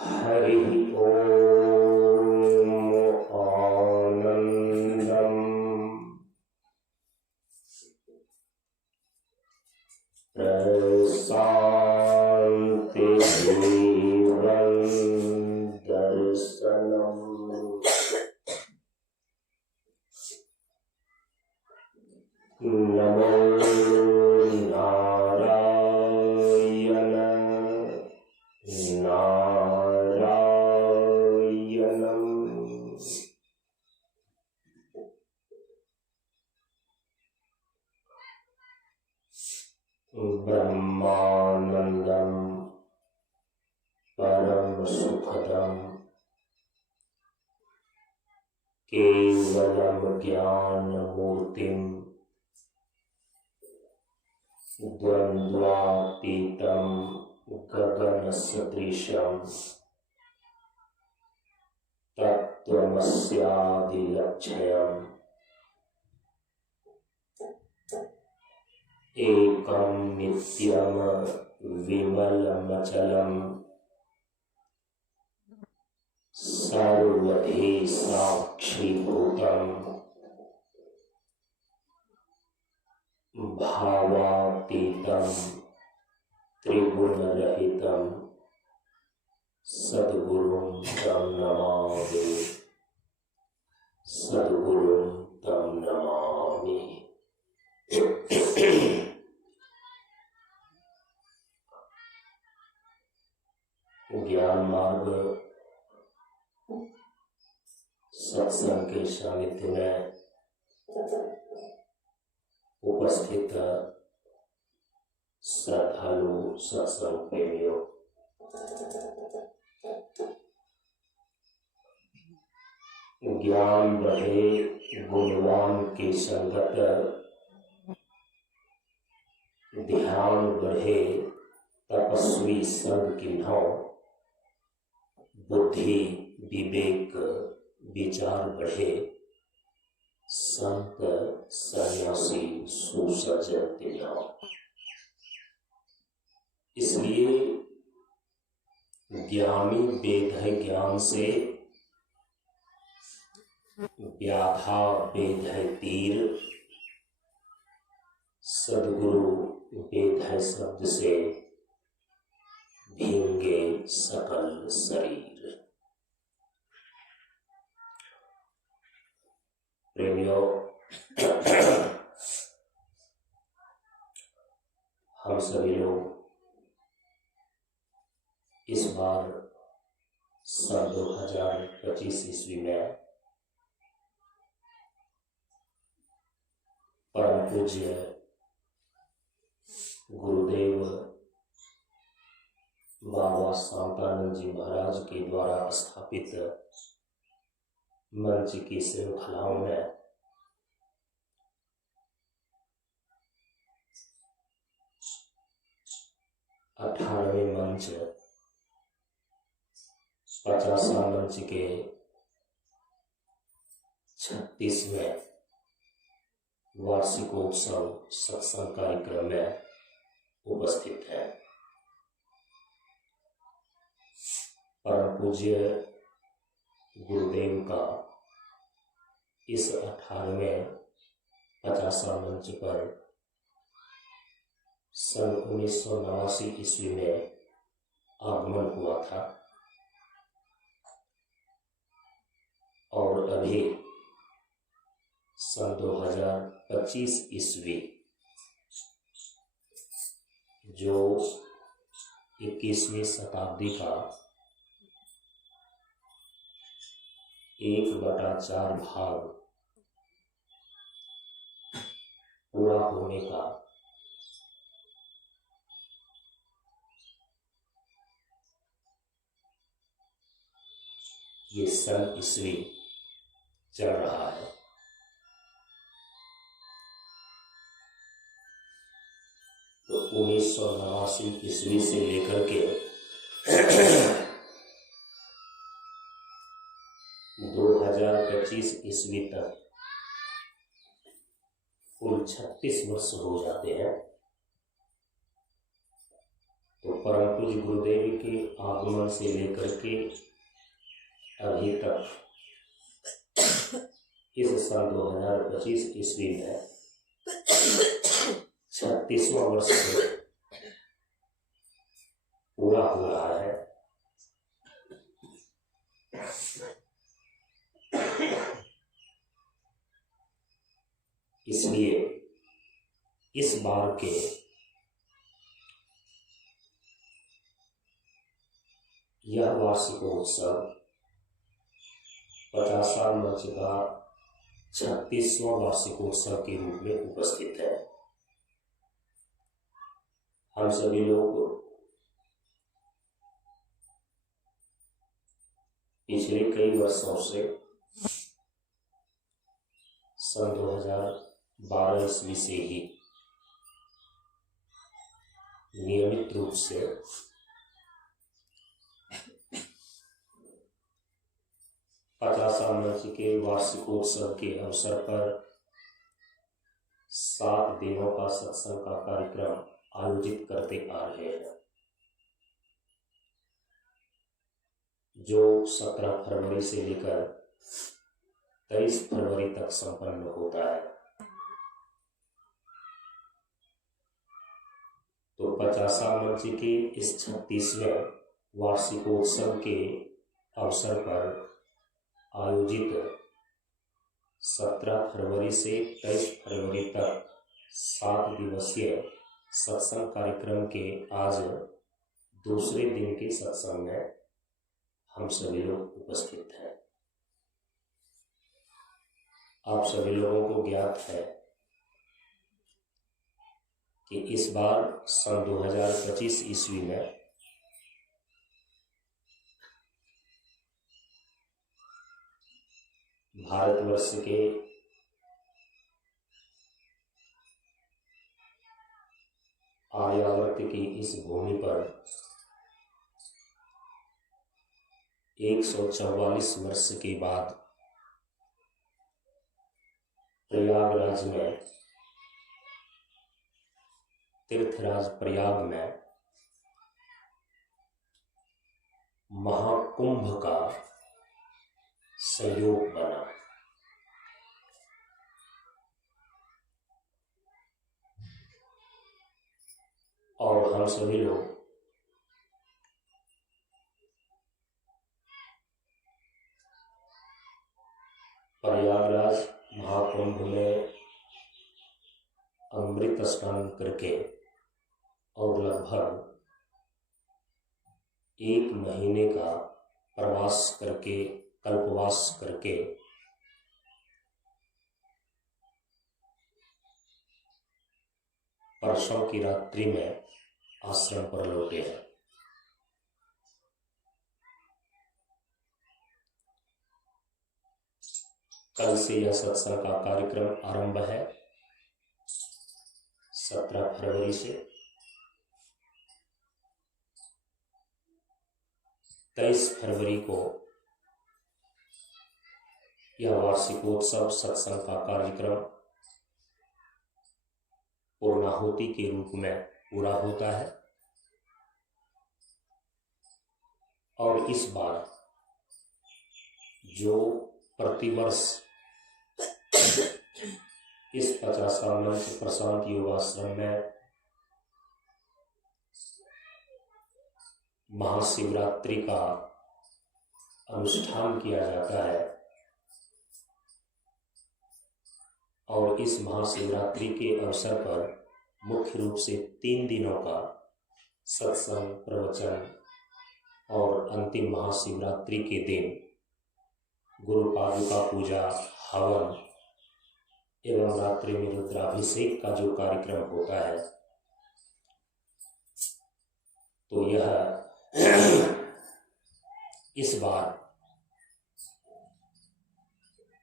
हरि ओम आनंदम प्रशांति जीवन दर्शनम नमो नारायण नारायणम ब्रह्मानंदम परम सुखदम केवलम ज्ञान मूर्तिम द्वंद्वातीतम गगन सदृशम तत्त्वमस्यादिलक्ष्यम् एकं नित्यम विमलमचलम सर्वधि साक्षीभूतम भावातीतम त्रिगुणरहितम सद्गुरुं तं नमामि सद्गुरुं तं नमामि। ज्ञान मार्ग सत्संग के सानिध्य में उपस्थित श्रद्धालु सत्संग प्रेमियों, ज्ञान बढ़े गुणवान की संगत, ध्यान बढ़े तपस्वी संग की नाव, बुद्धि विवेक विचार बढ़े संत सन्यासी सुसज्जन तिलाओ। इसलिए ज्ञानी वेद है ज्ञान से, व्याधा वेद है तीर, सद्गुरु वेद है शब्द से भींगे सकल शरीर। प्रेमियों, हम सभी लोग इस बार सन 2025 ईस्वी में परम पूज्य गुरुदेव बाबा शांतानंद जी महाराज के द्वारा स्थापित मंच की श्रृंखलाओं में 18वें मंच 50वां मंच के 36वें वार्षिकोत्सव सत्संग कार्यक्रम में उपस्थित है। परम पूज्य गुरुदेव का इस 18वें 50वां मंच पर सन 1989 ईस्वी में आगमन हुआ था और अभी सन 2025 ईस्वी जो 21वीं शताब्दी का 1/4 भाग पूरा होने का ये सन ईस्वी चल रहा है। तो 1989 ईस्वी से लेकर के 2025 ईस्वी तक कुल 36 वर्ष हो जाते हैं। तो परम पूज्य गुरुदेव के आगमन से लेकर के अभी तक इस सन 2025 ईस्वी में 36वां वर्ष पूरा हो रहा है। इसलिए इस बार के यह वार्षिकोत्सव 50वां वर्ष का 36वां वार्षिकोत्सव के रूप में उपस्थित है। हम सभी लोग पिछले कई वर्षों से सन 2012 ईस्वी से ही नियमित रूप से वर्ष के वार्षिकोत्सव के अवसर पर 7 दिनों का सत्संग का कार्यक्रम आयोजित करते आ रहे हैं, जो 17 फरवरी से लेकर 23 फरवरी तक संपन्न होता है। तो 50वां वर्ष के इस 36वें वार्षिकोत्सव के अवसर पर आयोजित 17 फरवरी से 23 फरवरी तक 7 दिवसीय सत्संग कार्यक्रम के आज दूसरे दिन के सत्संग में हम सभी लोग उपस्थित हैं। आप सभी लोगों को ज्ञात है कि इस बार सन 2025 ईस्वी में भारतवर्ष के आर्यावर्त की इस भूमि पर 144 वर्ष के बाद प्रयागराज में, तीर्थराज प्रयाग में महाकुंभ का संयोग बना। और हम सभी लोग प्रयागराज महाकुंभ में अमृत स्नान करके और लगभग 1 महीने का प्रवास करके, कल्पवास करके परसों की रात्रि में आश्रम पर लौटे हैं। कल से यह सत्संग का कार्यक्रम आरंभ है। 17 फरवरी से 23 फरवरी को यह वार्षिकोत्सव सत्संग का कार्यक्रम पूर्णाहुति के रूप में पूरा होता है। और इस बार जो प्रतिवर्ष इस 50वां वर्ष प्रशांत योगाश्रम में महाशिवरात्रि का अनुष्ठान किया जाता है, और इस महाशिवरात्रि के अवसर पर मुख्य रूप से 3 दिनों का सत्संग, प्रवचन और अंतिम महाशिवरात्रि के दिन गुरु पादुका पूजा, हवन एवं रात्रि में रुद्राभिषेक का जो कार्यक्रम होता है, तो यह इस बार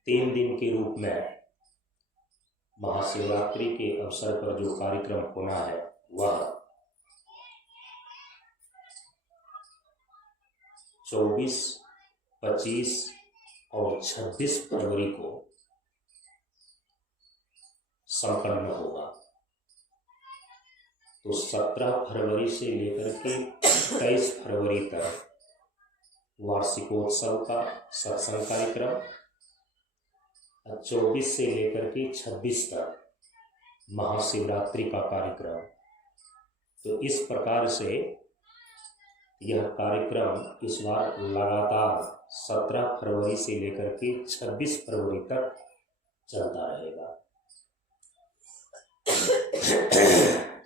3 दिन के रूप में महाशिवरात्रि के अवसर पर जो कार्यक्रम होना है वह 24, 25 और 26 फरवरी को संपन्न होगा। तो 17 फरवरी से लेकर के 23 फरवरी तक वार्षिकोत्सव का सत्संग कार्यक्रम, 24 से लेकर के 26 तक महाशिवरात्रि का कार्यक्रम। तो इस प्रकार से यह कार्यक्रम इस बार लगातार 17 फरवरी से लेकर के 26 फरवरी तक चलता रहेगा।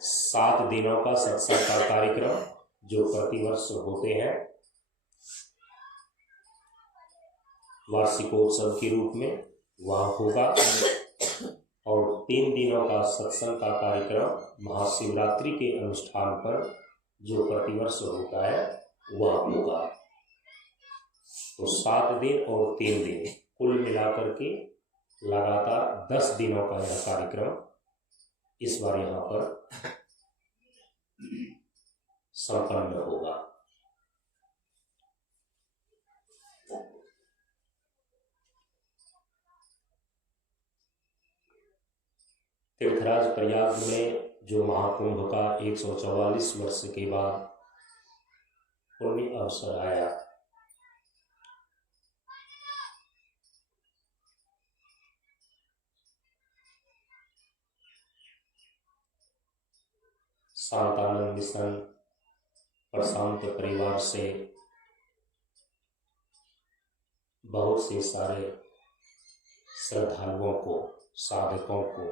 7 दिनों का सत्संग का कार्यक्रम जो प्रतिवर्ष होते हैं वार्षिकोत्सव के रूप में, वह होगा। और 3 दिनों का सत्संग का कार्यक्रम महाशिवरात्रि के अनुष्ठान पर जो प्रतिवर्ष होता है वह होगा। तो 7 दिन और 3 दिन कुल मिलाकर के लगातार 10 दिनों का यह कार्यक्रम इस बार यहाँ पर संपन्न होगा। तीर्थराज प्रयाग में जो महाकुंभ का 144 वर्ष के बाद पुण्य अवसर आया, शांतानंद मिशन प्रशांत परिवार से बहुत से सारे श्रद्धालुओं को, साधकों को,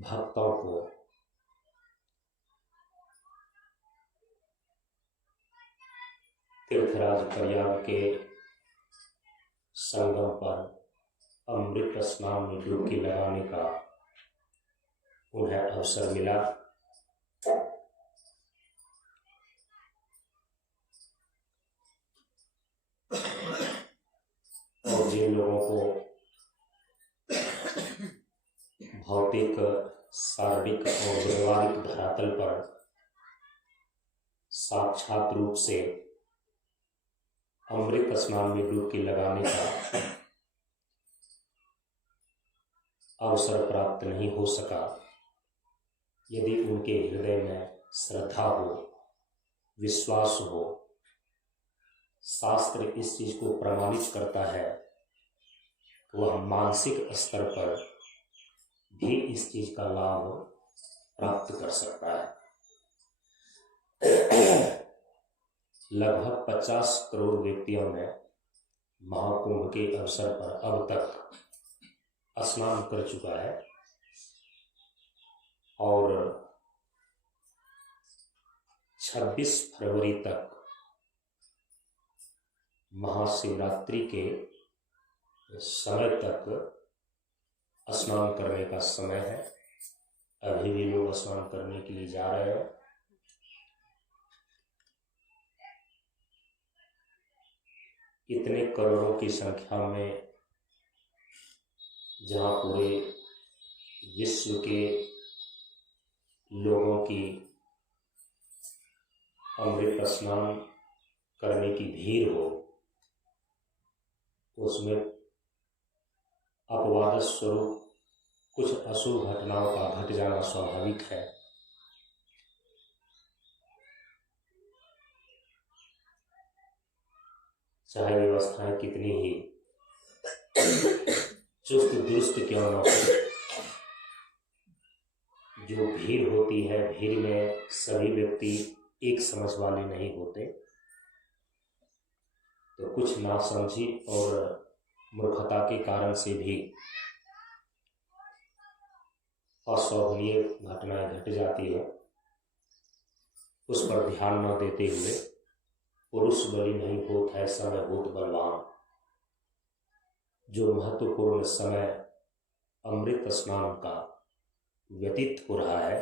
भक्तों को तीर्थराज प्रयाग के संगम पर अमृत स्नान में डुबकी लगाने का उन्हें अवसर मिला। और जिन लोगों को भौतिक, शारीरिक और व्यवहारिक धरातल पर साक्षात रूप से अमृत स्नान में डुबकी लगाने का अवसर प्राप्त नहीं हो सका, यदि उनके हृदय में श्रद्धा हो, विश्वास हो, शास्त्र इस चीज को प्रमाणित करता है, वह मानसिक स्तर पर भी इस चीज का लाभ प्राप्त कर सकता है। लगभग 50 करोड़ व्यक्तियों ने महाकुंभ के अवसर पर अब तक स्नान कर चुका है और 26 फरवरी तक महाशिवरात्रि के समय तक स्नान करने का समय है। अभी भी लोग स्नान करने के लिए जा रहे हैं। इतने करोड़ों की संख्या में जहाँ पूरे विश्व के लोगों की अमृत स्नान करने की भीड़ हो, उसमें अपवाद स्वरूप कुछ अशुभ घटनाओं का घट जाना स्वाभाविक है। चाहे व्यवस्थाएं कितनी ही चुस्त दुरुस्त क्यों न हो, जो भीड़ होती है, भीड़ में सभी व्यक्ति एक समझ वाले नहीं होते, तो कुछ नासमझी और मूर्खता के कारण से भी अशोभनीय घटनाएं घट जाती है। उस पर ध्यान न देते हुए पुरुष बलि नहीं होत है समय होत बलवान, जो महत्वपूर्ण समय अमृत स्नान का व्यतीत हो रहा है,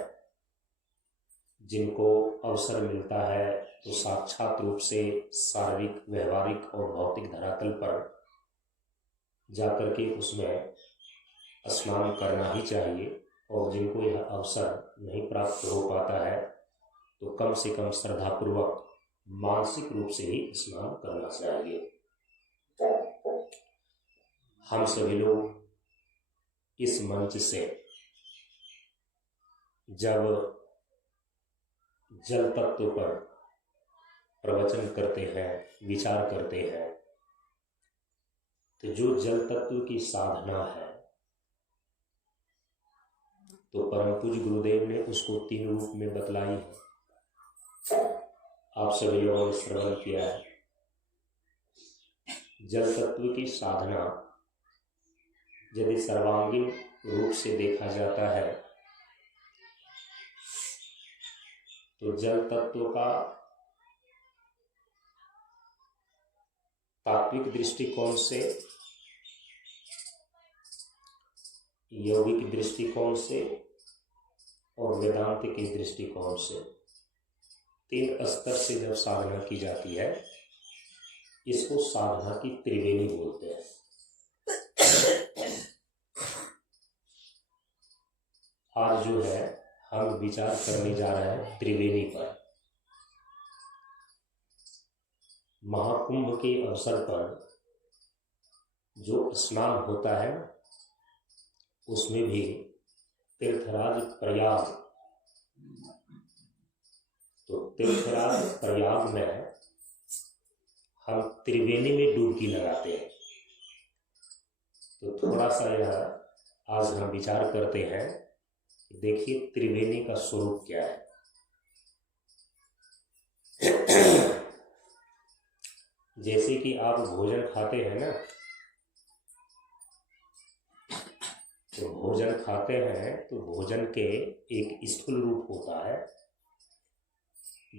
जिनको अवसर मिलता है तो साक्षात रूप से शारीरिक, व्यवहारिक और भौतिक धरातल पर जाकर के उसमें स्नान करना ही चाहिए। और जिनको यह अवसर नहीं प्राप्त हो पाता है तो कम से कम श्रद्धापूर्वक मानसिक रूप से ही स्नान करना चाहिए। हम सभी लोग इस मंच से जब जल तत्व पर प्रवचन करते हैं, विचार करते हैं, तो जो जल तत्व की साधना है तो परम पूज्य गुरुदेव ने उसको 3 रूप में बतलाई है। आप सभी लोगों ने श्रवण किया है। जल तत्व की साधना यदि सर्वांगीण रूप से देखा जाता है तो जल तत्व का तात्विक दृष्टिकोण से, यौगिक दृष्टिकोण से और वेदांत के दृष्टिकोण से 3 स्तर से जब साधना की जाती है, इसको साधना की त्रिवेणी बोलते हैं। आज जो है हम विचार करने जा रहे हैं त्रिवेणी पर। महाकुंभ के अवसर पर जो स्नान होता है उसमें भी तीर्थराज प्रयाग, तो तीर्थराज प्रयाग में हम त्रिवेणी में डुबकी लगाते हैं। तो थोड़ा सा यह आज हम विचार करते हैं। देखिए त्रिवेणी का स्वरूप क्या है। जैसे कि आप भोजन खाते हैं ना, तो भोजन खाते हैं तो भोजन के एक स्थूल रूप होता है,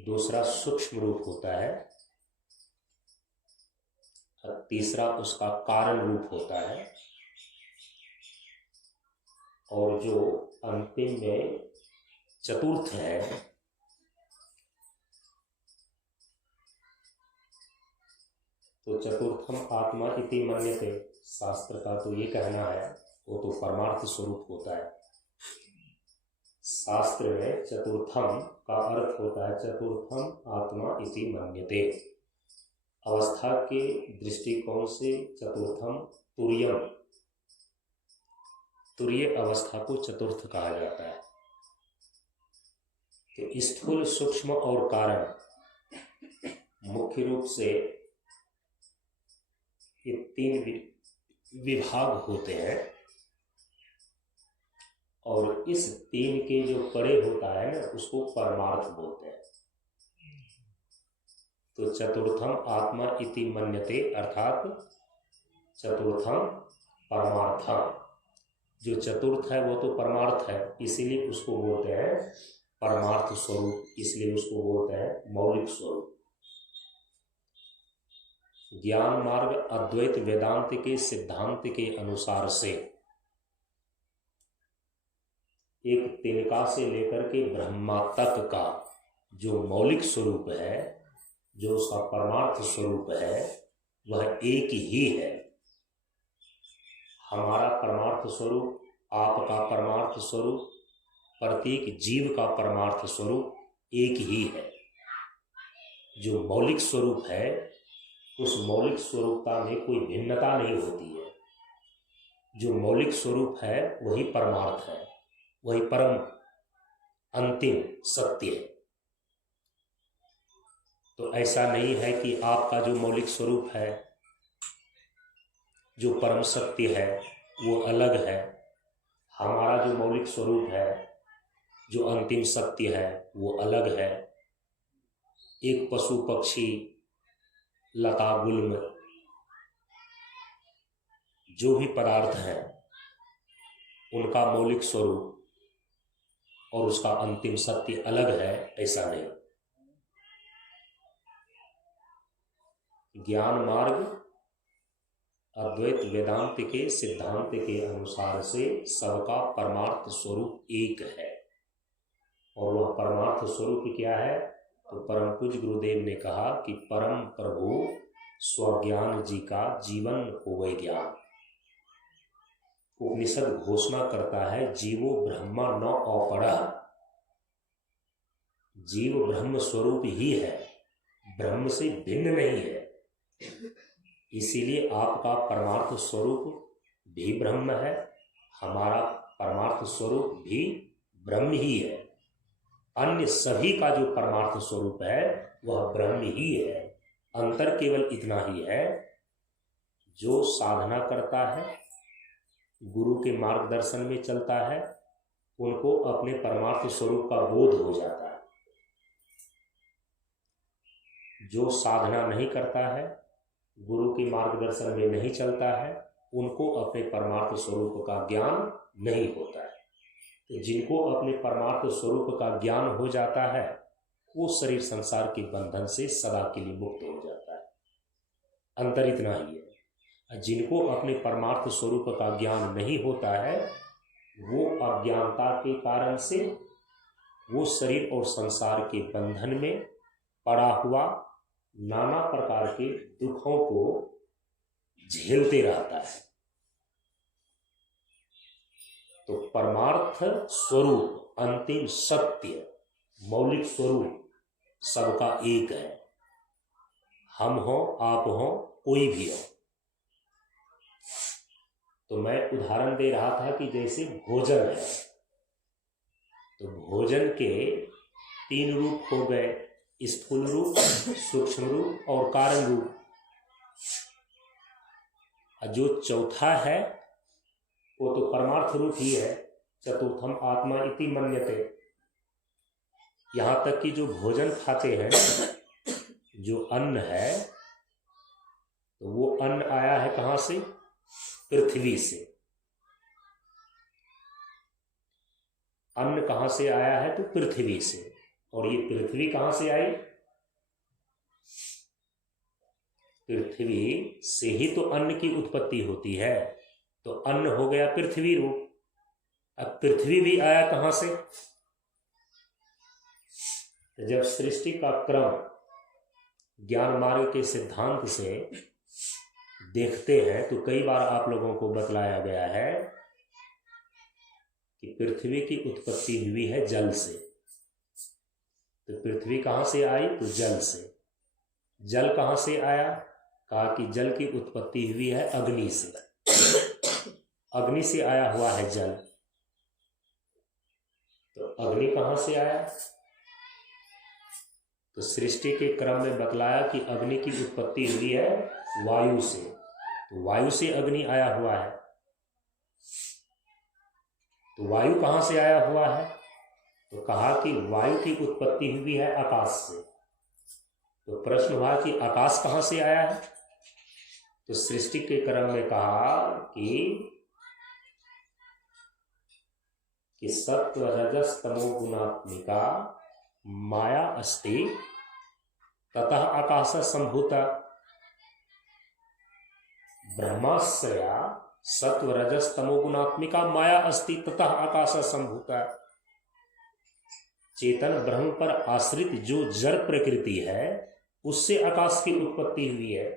दूसरा सूक्ष्म रूप होता है, और तीसरा उसका कारण रूप होता है, और जो अंतिम में चतुर्थ है तो चतुर्थम आत्मा इति मन्यते। शास्त्र का तो ये कहना है, वो तो परमार्थ स्वरूप होता है। शास्त्र में चतुर्थम का अर्थ होता है चतुर्थम आत्मा इति मन्यते। अवस्था के दृष्टिकोण से चतुर्थम तुर्यम, तुर्य अवस्था को चतुर्थ कहा जाता है। तो स्थूल, सूक्ष्म और कारण मुख्य रूप से ये 3 विभाग होते हैं, और इस 3 के जो परे होता है ना, उसको परमार्थ बोलते हैं। तो चतुर्थम आत्मा इति मन्यते अर्थात चतुर्थम परमार्थम। जो चतुर्थ है वो तो परमार्थ है, इसीलिए उसको बोलते हैं परमार्थ स्वरूप, इसलिए उसको बोलते हैं मौलिक स्वरूप। ज्ञान मार्ग अद्वैत वेदांत के सिद्धांत के अनुसार से एक तिनका से लेकर के ब्रह्मा तक का जो मौलिक स्वरूप है, जो उसका परमार्थ स्वरूप है, वह एक ही है। हमारा परमार्थ स्वरूप, आपका परमार्थ स्वरूप, प्रत्येक जीव का परमार्थ स्वरूप एक ही है। जो मौलिक स्वरूप है, उस मौलिक स्वरूपता में कोई भिन्नता नहीं होती है। जो मौलिक स्वरूप है वही परमार्थ है, वही परम अंतिम सत्य है। तो ऐसा नहीं है कि आपका जो मौलिक स्वरूप है, जो परम सत्य है, वो अलग है। हमारा जो मौलिक स्वरूप है, जो अंतिम सत्य है, वो अलग है। एक पशु पक्षी, लता गुल्म, जो भी पदार्थ हैं, उनका मौलिक स्वरूप और उसका अंतिम सत्य अलग है, ऐसा नहीं। ज्ञान मार्ग अद्वैत वेदांत के सिद्धांत के अनुसार से सबका परमार्थ स्वरूप एक है। और वह परमार्थ स्वरूप क्या है? तो परम पूज्य गुरुदेव ने कहा कि परम प्रभु स्वज्ञान जी का जीवन होवे ज्ञान। उपनिषद घोषणा करता है, जीवो ब्रह्मा न अपरः। जीव ब्रह्म स्वरूप ही है, ब्रह्म से भिन्न नहीं है। इसीलिए आपका परमार्थ स्वरूप भी ब्रह्म है, हमारा परमार्थ स्वरूप भी ब्रह्म ही है। अन्य सभी का जो परमार्थ स्वरूप है वह ब्रह्म ही है। अंतर केवल इतना ही है, जो साधना करता है, गुरु के मार्गदर्शन में चलता है, उनको अपने परमार्थ स्वरूप का बोध हो जाता है। जो साधना नहीं करता है, गुरु के मार्गदर्शन में नहीं चलता है, उनको अपने परमार्थ स्वरूप का ज्ञान नहीं होता है। तो जिनको अपने परमार्थ स्वरूप का ज्ञान हो जाता है, वो शरीर संसार के बंधन से सदा के लिए मुक्त हो जाता है। अंतर इतना ही है। जिनको अपने परमार्थ स्वरूप का ज्ञान नहीं होता है, वो अज्ञानता के कारण से वो शरीर और संसार के बंधन में पड़ा हुआ नाना प्रकार के दुखों को झेलते रहता है। तो परमार्थ स्वरूप, अंतिम सत्य, मौलिक स्वरूप सबका एक है। हम हो, आप हो, कोई भी हो। तो मैं उदाहरण दे रहा था कि जैसे भोजन है, तो भोजन के 3 रूप हो गए, स्थूल रूप, सूक्ष्म रूप और कारण रूप। जो चौथा है वो तो परमार्थ रूप ही है। चतुर्थम आत्मा इति मन्यते। यहाँ तक कि जो भोजन खाते हैं, जो अन्न है, तो वो अन्न आया है कहाँ से? पृथ्वी से। अन्न कहाँ से आया है? तो पृथ्वी से। और ये पृथ्वी कहाँ से आई? पृथ्वी से ही तो अन्न की उत्पत्ति होती है। तो अन्न हो गया पृथ्वी रूप। अब पृथ्वी भी आया कहाँ से? जब सृष्टि का क्रम ज्ञान मार्ग के सिद्धांत से देखते हैं, तो कई बार आप लोगों को बतलाया गया है कि पृथ्वी की उत्पत्ति हुई है जल से। तो पृथ्वी कहाँ से आई? तो जल से। जल कहाँ से आया? कहा कि जल की उत्पत्ति हुई है अग्नि से। अग्नि से आया हुआ है जल। तो अग्नि कहाँ से आया? तो सृष्टि के क्रम में बतलाया कि अग्नि की उत्पत्ति हुई है वायु से। तो वायु से अग्नि आया हुआ है। तो वायु कहाँ से आया हुआ है? तो कहा कि वायु की उत्पत्ति हुई है आकाश से। तो प्रश्न हुआ कि आकाश कहाँ से आया है? तो सृष्टि के क्रम में कहा कि सत्व रजस तमो गुणात्मिका माया अस्ति ततः आकाश संभूता। ब्रह्माश्रया सत्व रजस तमो गुणात्मिका माया अस्ति ततः आकाश संभूता। चेतन ब्रह्म पर आश्रित जो जड़ प्रकृति है, उससे आकाश की उत्पत्ति हुई है।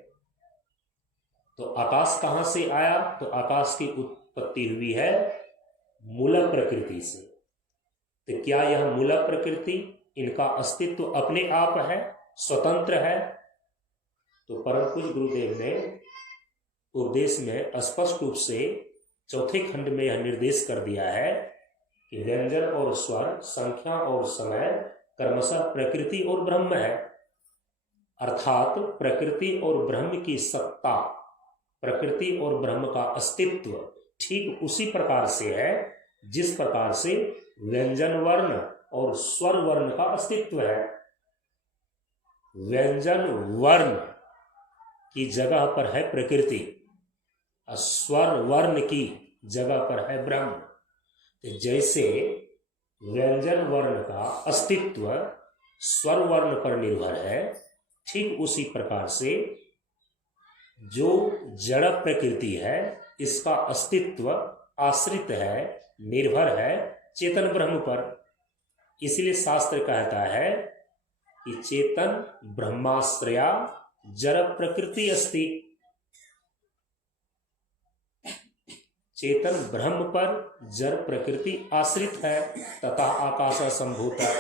तो आकाश कहाँ से आया? तो आकाश की उत्पत्ति हुई है मूल प्रकृति से। तो क्या यह मूल प्रकृति, इनका अस्तित्व अपने आप है, स्वतंत्र है? तो परम पूज्य गुरुदेव ने उपदेश में स्पष्ट रूप से चौथे खंड में यह निर्देश कर दिया है कि व्यंजन और स्वर, संख्या और समय क्रमशः प्रकृति और ब्रह्म है। अर्थात प्रकृति और ब्रह्म की सत्ता, प्रकृति और ब्रह्म का अस्तित्व ठीक उसी प्रकार से है जिस प्रकार से व्यंजन वर्ण और स्वर वर्ण का अस्तित्व है। व्यंजन वर्ण की जगह पर है प्रकृति, स्वर वर्ण की जगह पर है ब्रह्म। तो जैसे व्यंजन वर्ण का अस्तित्व स्वर वर्ण पर निर्भर है, ठीक उसी प्रकार से जो जड़ प्रकृति है, इसका अस्तित्व आश्रित है, निर्भर है चेतन ब्रह्म पर। इसलिए शास्त्र कहता है कि चेतन ब्रह्माश्रया जड़ प्रकृति अस्ति। चेतन ब्रह्म पर जड़ प्रकृति आश्रित है तथा आकाश संभूता।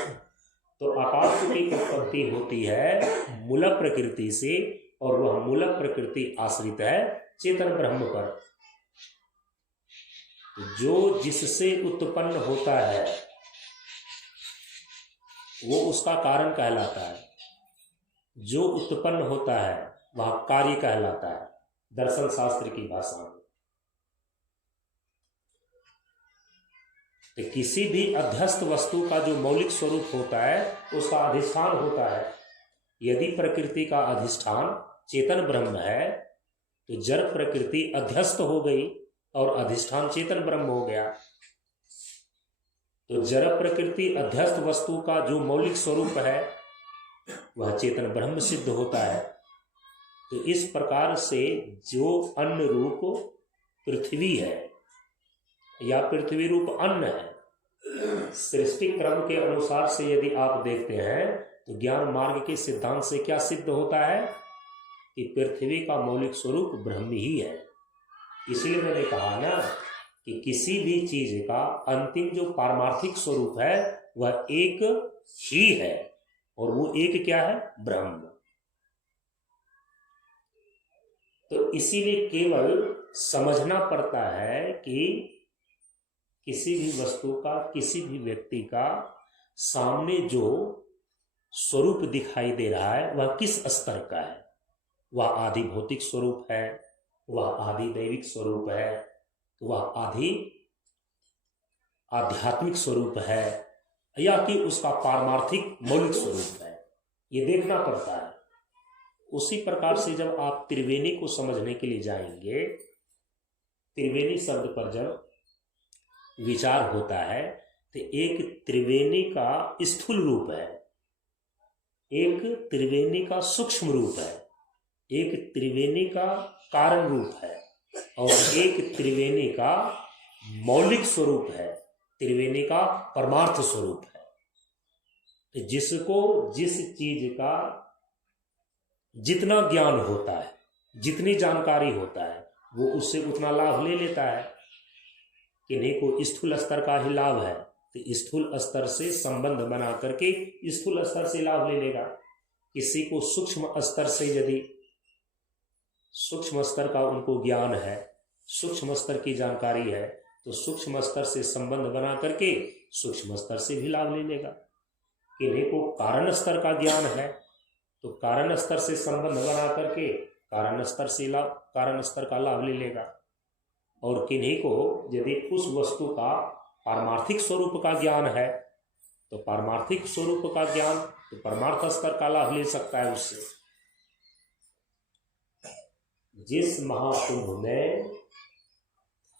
तो आकाश की उत्पत्ति होती है मूल प्रकृति से, और वह मूल प्रकृति आश्रित है चेतन ब्रह्म पर। जो जिससे उत्पन्न होता है वो उसका कारण कहलाता है, जो उत्पन्न होता है वह कार्य कहलाता है दर्शन शास्त्र की भाषा में। तो किसी भी अध्यस्त वस्तु का जो मौलिक स्वरूप होता है उसका अधिष्ठान होता है। यदि प्रकृति का अधिष्ठान चेतन ब्रह्म है तो जड़ प्रकृति अध्यस्त हो गई और अधिष्ठान चेतन ब्रह्म हो गया। तो जड़ प्रकृति अध्यस्त वस्तु का जो मौलिक स्वरूप है वह चेतन ब्रह्म सिद्ध होता है। तो इस प्रकार से जो अन्न रूप पृथ्वी है या पृथ्वी रूप अन्न है, सृष्टि क्रम के अनुसार से यदि आप देखते हैं तो ज्ञान मार्ग के सिद्धांत से क्या सिद्ध होता है कि पृथ्वी का मौलिक स्वरूप ब्रह्म ही है। इसलिए मैंने कहा ना कि किसी भी चीज का अंतिम जो पारमार्थिक स्वरूप है वह एक ही है, और वो एक क्या है? ब्रह्म। तो इसीलिए केवल समझना पड़ता है कि किसी भी वस्तु का, किसी भी व्यक्ति का सामने जो स्वरूप दिखाई दे रहा है वह किस स्तर का है। वह आदि भौतिक स्वरूप है, वह आदि दैविक स्वरूप है, वह आदि आध्यात्मिक स्वरूप है, या कि उसका पारमार्थिक मौलिक स्वरूप है, ये देखना पड़ता है। उसी प्रकार से जब आप त्रिवेणी को समझने के लिए जाएंगे, त्रिवेणी शब्द पर जब विचार होता है तो एक त्रिवेणी का स्थूल रूप है, एक त्रिवेणी का सूक्ष्म रूप है, एक त्रिवेणी का कारण रूप है और एक त्रिवेणी का मौलिक स्वरूप है, त्रिवेणी का परमार्थ स्वरूप है। जिसको जिस चीज का जितना ज्ञान होता है, जितनी जानकारी होता है, वो उससे उतना लाभ ले लेता है। किन्हीं को स्थूल स्तर का ही लाभ है तो स्थूल स्तर से संबंध बना करके स्थूल स्तर से लाभ ले लेगा। किसी को सूक्ष्म स्तर से यदि सूक्ष्म स्तर का उनको ज्ञान है, सूक्ष्म स्तर की जानकारी है, तो सूक्ष्म स्तर से संबंध बना करके सूक्ष्म स्तर से भी लाभ ले लेगा। किन्हीं को कारण स्तर का ज्ञान है तो कारण स्तर से संबंध बना करके कारण स्तर का लाभ ले लेगा। और किन्हीं को यदि उस वस्तु का पारमार्थिक स्वरूप का ज्ञान है तो पारमार्थिक स्वरूप का ज्ञान तो परमार्थ स्तर का लाभ ले सकता है उससे। जिस महाकुंभ में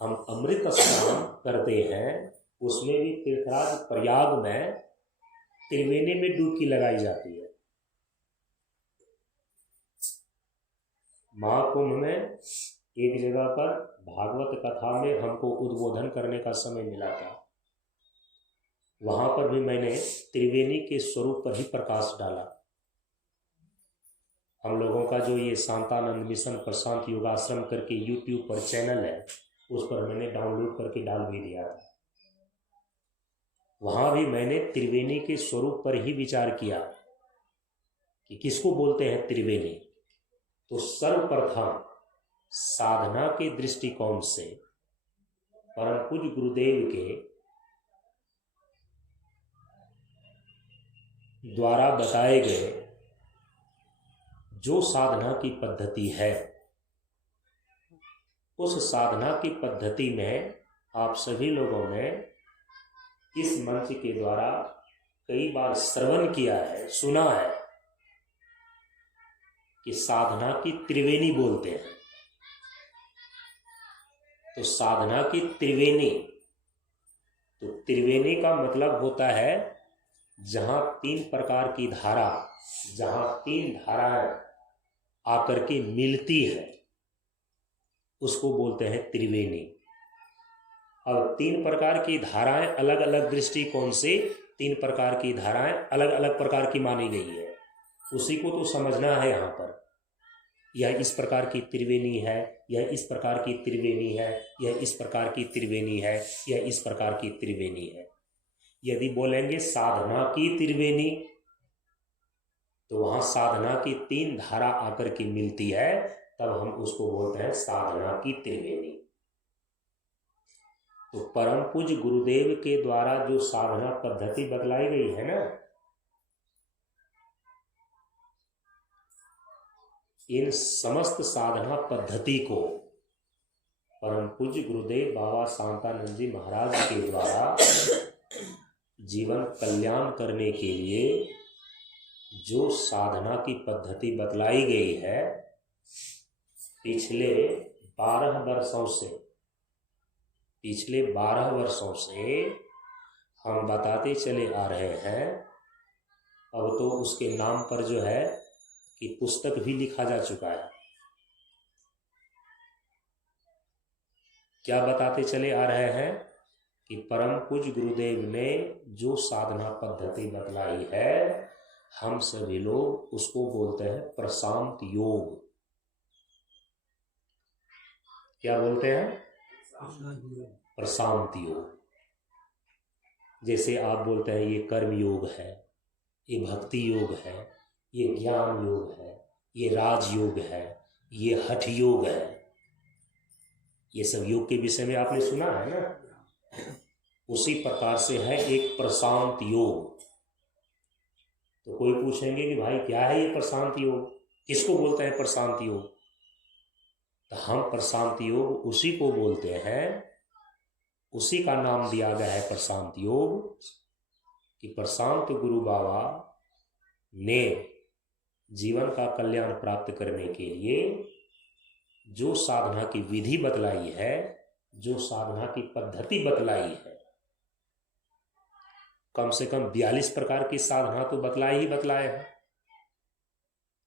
हम अमृत स्नान करते हैं उसमें भी तीर्थराज प्रयाग में त्रिवेणी में डुबकी लगाई जाती है। महाकुंभ में एक जगह पर भागवत कथा में हमको उद्बोधन करने का समय मिला था, वहां पर भी मैंने त्रिवेणी के स्वरूप पर ही प्रकाश डाला। हम लोगों का जो ये शांतानंद मिशन प्रशांत योगाश्रम करके यूट्यूब पर चैनल है उस पर मैंने डाउनलोड करके डाल भी दिया था। वहां भी मैंने त्रिवेणी के स्वरूप पर ही विचार किया कि किसको बोलते हैं त्रिवेणी। तो सर्वप्रथम साधना के दृष्टिकोण से परम पूज्य गुरुदेव के द्वारा बताए गए जो साधना की पद्धति है, उस साधना की पद्धति में आप सभी लोगों ने इस मंच के द्वारा कई बार श्रवण किया है, सुना है कि साधना की त्रिवेणी बोलते हैं। तो साधना की त्रिवेणी, तो त्रिवेणी का मतलब होता है जहां तीन प्रकार की धारा, जहां तीन धाराएं आकर के मिलती है उसको बोलते हैं त्रिवेणी। अब तीन प्रकार की धाराएं अलग अलग दृष्टिकोण से तीन प्रकार की धाराएं अलग अलग प्रकार की मानी गई है, उसी को तो समझना है। यहाँ पर यह इस प्रकार की त्रिवेणी है, यह इस प्रकार की त्रिवेणी है, यह इस प्रकार की त्रिवेणी है, यह इस प्रकार की त्रिवेणी है। यदि बोलेंगे साधना की त्रिवेणी तो वहां साधना की तीन धारा आकर के मिलती है, तब हम उसको बोलते हैं साधना की त्रिवेणी। तो परम पूज्य गुरुदेव के द्वारा जो साधना पद्धति बतलाई गई है ना, इन समस्त साधना पद्धति को परम पूज्य गुरुदेव बाबा शांतानंद जी महाराज के द्वारा जीवन कल्याण करने के लिए जो साधना की पद्धति बतलाई गई है, पिछले 12 वर्षों से हम बताते चले आ रहे हैं। अब तो उसके नाम पर जो है कि पुस्तक भी लिखा जा चुका है। क्या बताते चले आ रहे हैं कि परम पूज्य गुरुदेव ने जो साधना पद्धति बतलाई है, हम सभी लोग उसको बोलते हैं प्रशांत योग। क्या बोलते हैं? प्रशांत योग। जैसे आप बोलते हैं ये कर्म योग है, ये भक्ति योग है, ये ज्ञान योग है, ये राज योग है, ये हठ योग है। ये सब योग के विषय में आपने सुना है ना। उसी प्रकार से है एक प्रशांत योग। तो कोई पूछेंगे कि भाई क्या है ये प्रशांत योग, किसको बोलते हैं प्रशांत योग? तो हम प्रशांत योग उसी को बोलते हैं, उसी का नाम दिया गया है प्रशांत योग, कि प्रशांत गुरु बाबा ने जीवन का कल्याण प्राप्त करने के लिए जो साधना की विधि बतलाई है, जो साधना की पद्धति बतलाई है, कम से कम 42 प्रकार की साधना तो बतलाए ही बतलाए हैं।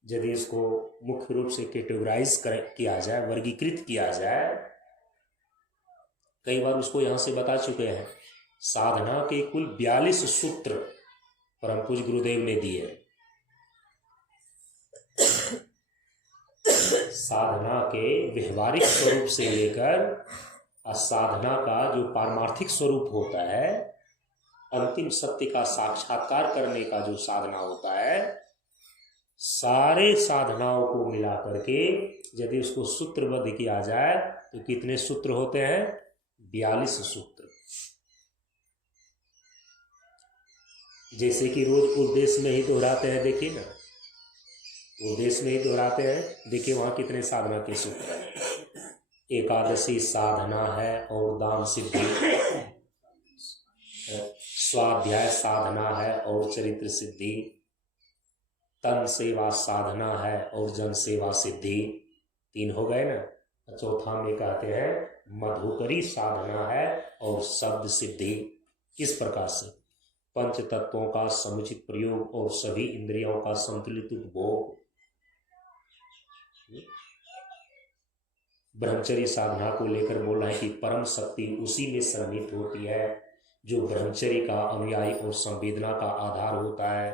यदि इसको मुख्य रूप से कैटेगराइज किया जाए, वर्गीकृत किया जाए, कई बार उसको यहाँ से बता चुके हैं। साधना के कुल 42 सूत्र परम पूज्य गुरुदेव ने दिए। साधना के व्यवहारिक स्वरूप से लेकर साधना का जो पारमार्थिक स्वरूप होता है, अंतिम सत्य का साक्षात्कार करने का जो साधना होता है, सारे साधनाओं को मिला करके यदि उसको सूत्रबद्ध किया जाए तो कितने सूत्र होते हैं? 42 सूत्र। जैसे कि रोज उद्देश्य में ही दोहराते हैं, देखिए ना, उद्देश्य में ही दोहराते हैं, देखिए वहां कितने साधना के सूत्र हैं। एकादशी साधना है और दान सिद्धि, स्वाध्याय साधना है और चरित्र सिद्धि, तन सेवा साधना है और जन सेवा सिद्धि। 3 हो गए ना। चौथा में कहते हैं मधुकरी साधना है और शब्द सिद्धि। किस प्रकार से? पंच तत्वों का समुचित प्रयोग और सभी इंद्रियों का संतुलित उपभोग। ब्रह्मचर्य साधना को लेकर बोल रहे हैं कि परम शक्ति उसी में सम्मिलित होती है जो ब्रह्मचर्य का अनुयायी और संवेदना का आधार होता है।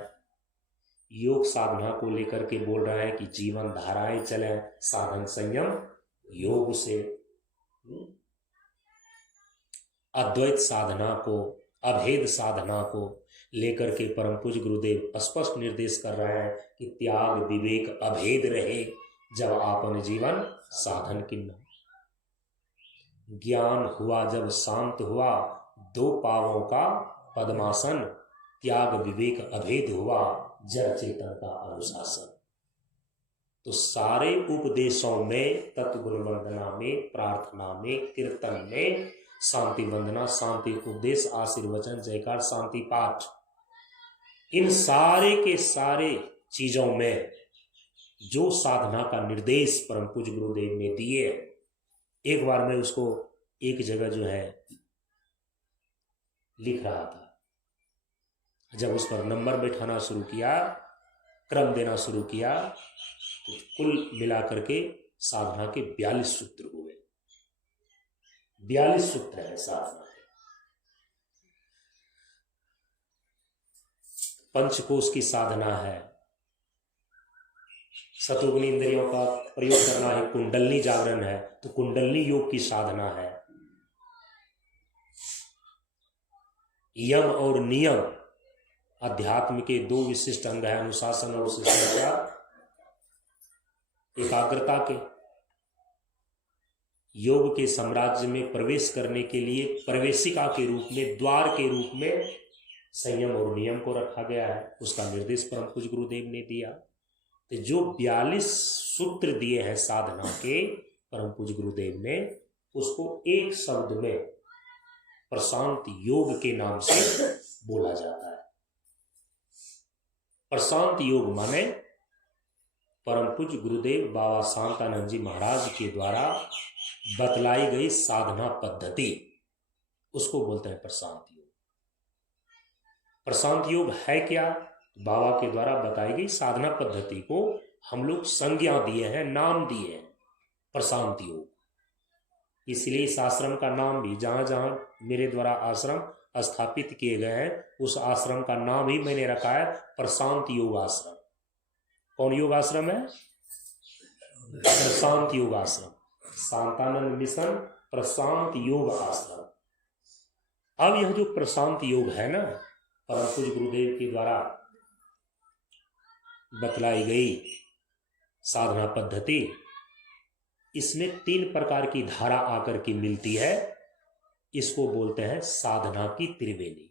योग साधना को लेकर के बोल रहे हैं कि जीवन धाराएं चले साधन संयम योग से। अद्वैत साधना को, अभेद साधना को लेकर के परम पूज्य गुरुदेव स्पष्ट निर्देश कर रहे हैं कि त्याग विवेक अभेद रहे जब आपन जीवन साधन किन्ना। ज्ञान हुआ जब शांत हुआ 2 पावों का पद्मासन, त्याग विवेक अभेद हुआ जड़ चेतन का अनुशासन। तो सारे उपदेशों में, तत्व गुण वंदना में, प्रार्थना में, कीर्तन में, शांति वंदना, शांति उपदेश, आशीर्वचन, जयकार, शांति पाठ, इन सारे के सारे चीजों में जो साधना का निर्देश परम पूज्य गुरुदेव ने दिए, एक बार मैं उसको एक जगह जो है लिख रहा था। जब उस पर नंबर बैठाना शुरू किया, क्रम देना शुरू किया, तो कुल मिलाकर के साधना के 42 सूत्र हुए। 42 सूत्र है साधना के। पंचकोश की साधना है, शतुग्नि इंद्रियों का प्रयोग करना है, कुंडलनी जागरण है तो कुंडलनी योग की साधना है। यम और नियम अध्यात्म के 2 विशिष्ट अंग है, अनुशासन और शिष्टाचार। एकाग्रता के योग के साम्राज्य में प्रवेश करने के लिए प्रवेशिका के रूप में, द्वार के रूप में संयम और नियम को रखा गया है। उसका निर्देश परम पूज्य गुरुदेव ने दिया। तो जो 42 सूत्र दिए हैं साधना के परम पूज्य गुरुदेव ने, उसको एक शब्द में प्रशांत योग के नाम से बोला जाता है। प्रशांत योग माने परम पूज्य गुरुदेव बाबा शांतानंद जी महाराज के द्वारा बतलाई गई साधना पद्धति, उसको बोलते हैं प्रशांत योग। प्रशांत योग है क्या? बाबा के द्वारा बताई गई साधना पद्धति को हम लोग संज्ञा दिए हैं, नाम दिए हैं प्रशांत योग। इसलिए इस आश्रम का नाम भी, जहां जहां मेरे द्वारा आश्रम स्थापित किए गए हैं, उस आश्रम का नाम ही मैंने रखा है प्रशांत योग आश्रम। कौन योग आश्रम है? प्रशांत योग आश्रम, शांतानंद मिशन प्रशांत योग आश्रम। अब यह जो प्रशांत योग है ना, परम पूज्य गुरुदेव के द्वारा बतलाई गई साधना पद्धति, इसमें 3 प्रकार की धारा आकर के मिलती है। इसको बोलते हैं साधना की त्रिवेणी।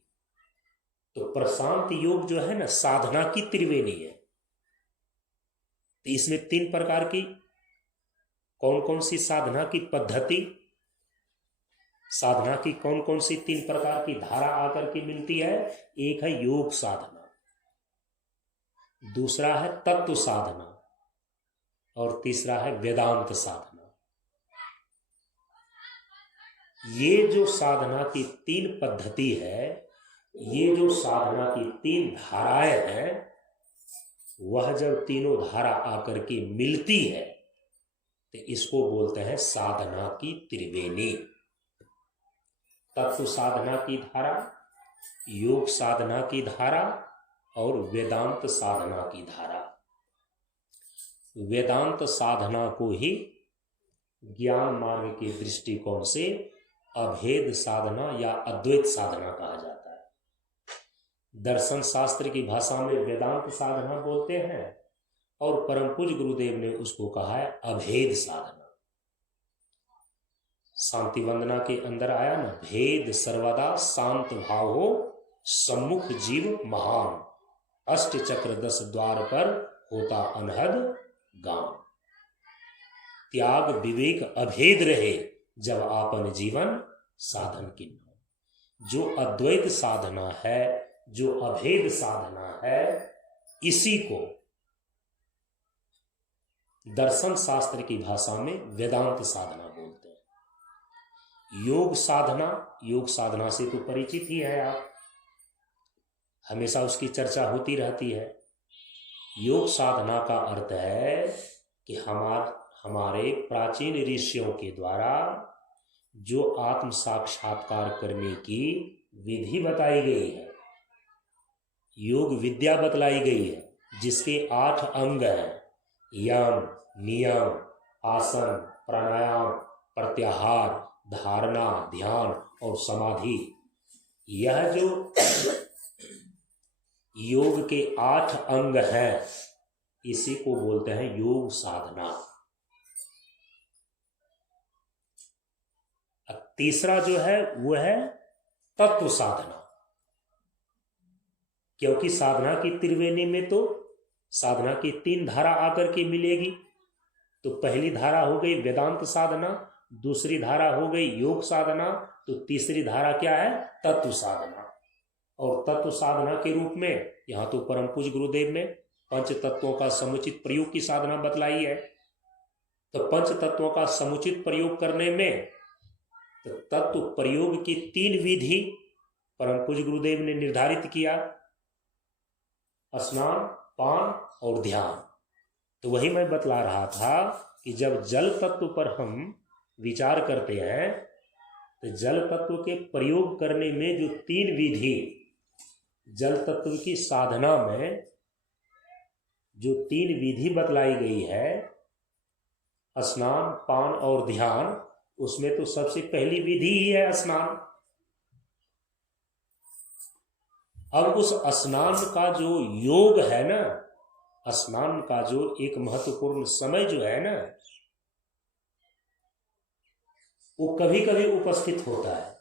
तो प्रशांत योग जो है ना, साधना की त्रिवेणी है। तो इसमें 3 प्रकार की कौन कौन सी साधना की पद्धति, साधना की कौन कौन सी 3 प्रकार की धारा आकर के मिलती है? एक है योग साधना, दूसरा है तत्व साधना, और तीसरा है वेदांत साधना। ये जो साधना की 3 पद्धति है, ये जो साधना की 3 धाराएं हैं, वह जब तीनों धारा आकर के मिलती है तो इसको बोलते हैं साधना की त्रिवेणी। तत्व साधना की धारा, योग साधना की धारा और वेदांत साधना की धारा। वेदांत साधना को ही ज्ञान मार्ग के दृष्टिकोण से अभेद साधना या अद्वैत साधना कहा जाता है। दर्शन शास्त्र की भाषा में वेदांत साधना बोलते हैं, और परम पूज्य गुरुदेव ने उसको कहा है अभेद साधना। शांति वंदना के अंदर आया ना, भेद सर्वदा शांत भाव हो, सम्मुख जीव महान, अष्ट चक्र 10 द्वार पर होता अनहद गान। त्याग विवेक अभेद रहे, जब आपन जीवन साधन किन्नो। जो अद्वैत साधना है, जो अभेद साधना है, इसी को दर्शन शास्त्र की भाषा में वेदांत साधना बोलते हैं। योग साधना से तो परिचित ही है आप, हमेशा उसकी चर्चा होती रहती है। योग साधना का अर्थ है कि हमारे प्राचीन ऋषियों के द्वारा जो आत्म साक्षात्कार करने की विधि बताई गई है, योग विद्या बतलाई गई है, जिसके 8 अंग हैं, यम, नियम, आसन, प्राणायाम, प्रत्याहार, धारणा, ध्यान और समाधि। यह जो योग के 8 अंग हैं, इसी को बोलते हैं योग साधना। तीसरा जो है वो है तत्व साधना, क्योंकि साधना की त्रिवेणी में तो साधना की 3 धारा आकर के मिलेगी। तो पहली धारा हो गई वेदांत साधना, दूसरी धारा हो गई योग साधना, तो तीसरी धारा क्या है? तत्व साधना। और तत्व साधना के रूप में यहाँ तो परम पूज्य गुरुदेव ने 5 तत्वों का समुचित प्रयोग की साधना बतलाई है। तो 5 तत्वों का समुचित प्रयोग करने में तो तत्व प्रयोग की 3 विधि परम पूज्य गुरुदेव ने निर्धारित किया, स्नान, पान और ध्यान। तो वही मैं बतला रहा था कि जब जल तत्व पर हम विचार करते हैं, तो जल तत्व के प्रयोग करने में जो 3 विधि जल तत्व की साधना में जो 3 विधि बतलाई गई है, स्नान, पान और ध्यान, उसमें तो सबसे पहली विधि ही है स्नान। अब उस स्नान का जो योग है ना, स्नान का जो एक महत्वपूर्ण समय जो है ना, वो कभी कभी उपस्थित होता है।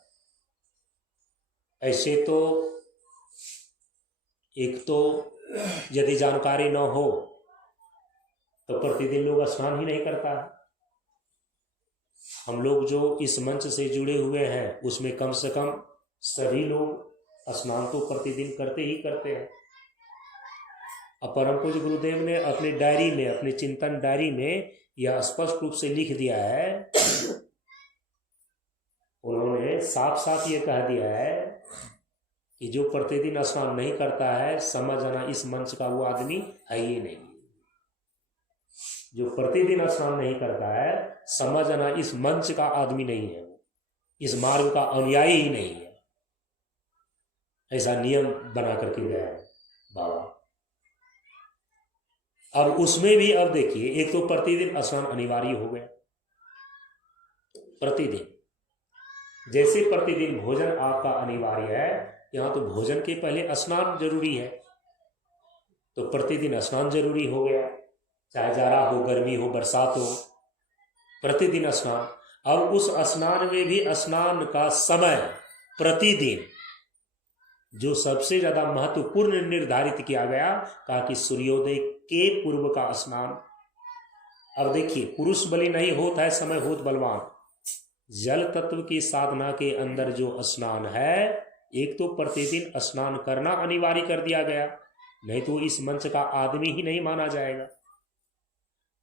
ऐसे तो एक तो यदि जानकारी न हो तो प्रतिदिन लोग स्नान ही नहीं करता है। हम लोग जो इस मंच से जुड़े हुए हैं उसमें कम से कम सभी लोग स्नान तो प्रतिदिन करते ही करते हैं। अब परम पूज्य गुरुदेव ने अपनी डायरी में, अपनी चिंतन डायरी में यह स्पष्ट रूप से लिख दिया है, उन्होंने साफ साफ ये कह दिया है कि जो प्रतिदिन स्नान नहीं करता है, समझ आना इस मंच का वो आदमी है ही नहीं। जो प्रतिदिन स्नान नहीं करता है, समझ आना इस मंच का आदमी नहीं है, इस मार्ग का अनुयायी ही नहीं है। ऐसा नियम बना करके गया है बाबा। अब उसमें भी अब देखिए, एक तो प्रतिदिन स्नान अनिवार्य हो गया। प्रतिदिन जैसे प्रतिदिन भोजन आपका अनिवार्य है, यहां तो भोजन के पहले स्नान जरूरी है, तो प्रतिदिन स्नान जरूरी हो गया। चाहे जाड़ा हो, गर्मी हो, बरसात हो, प्रतिदिन स्नान। अब उस स्नान में भी स्नान का समय प्रतिदिन जो सबसे ज्यादा महत्वपूर्ण निर्धारित किया गया, कहा कि सूर्योदय के पूर्व का स्नान। अब देखिए, पुरुष बलि नहीं होता है, समय होत बलवान। जल तत्व की साधना के अंदर जो स्नान है, एक तो प्रतिदिन स्नान करना अनिवार्य कर दिया गया, नहीं तो इस मंच का आदमी ही नहीं माना जाएगा।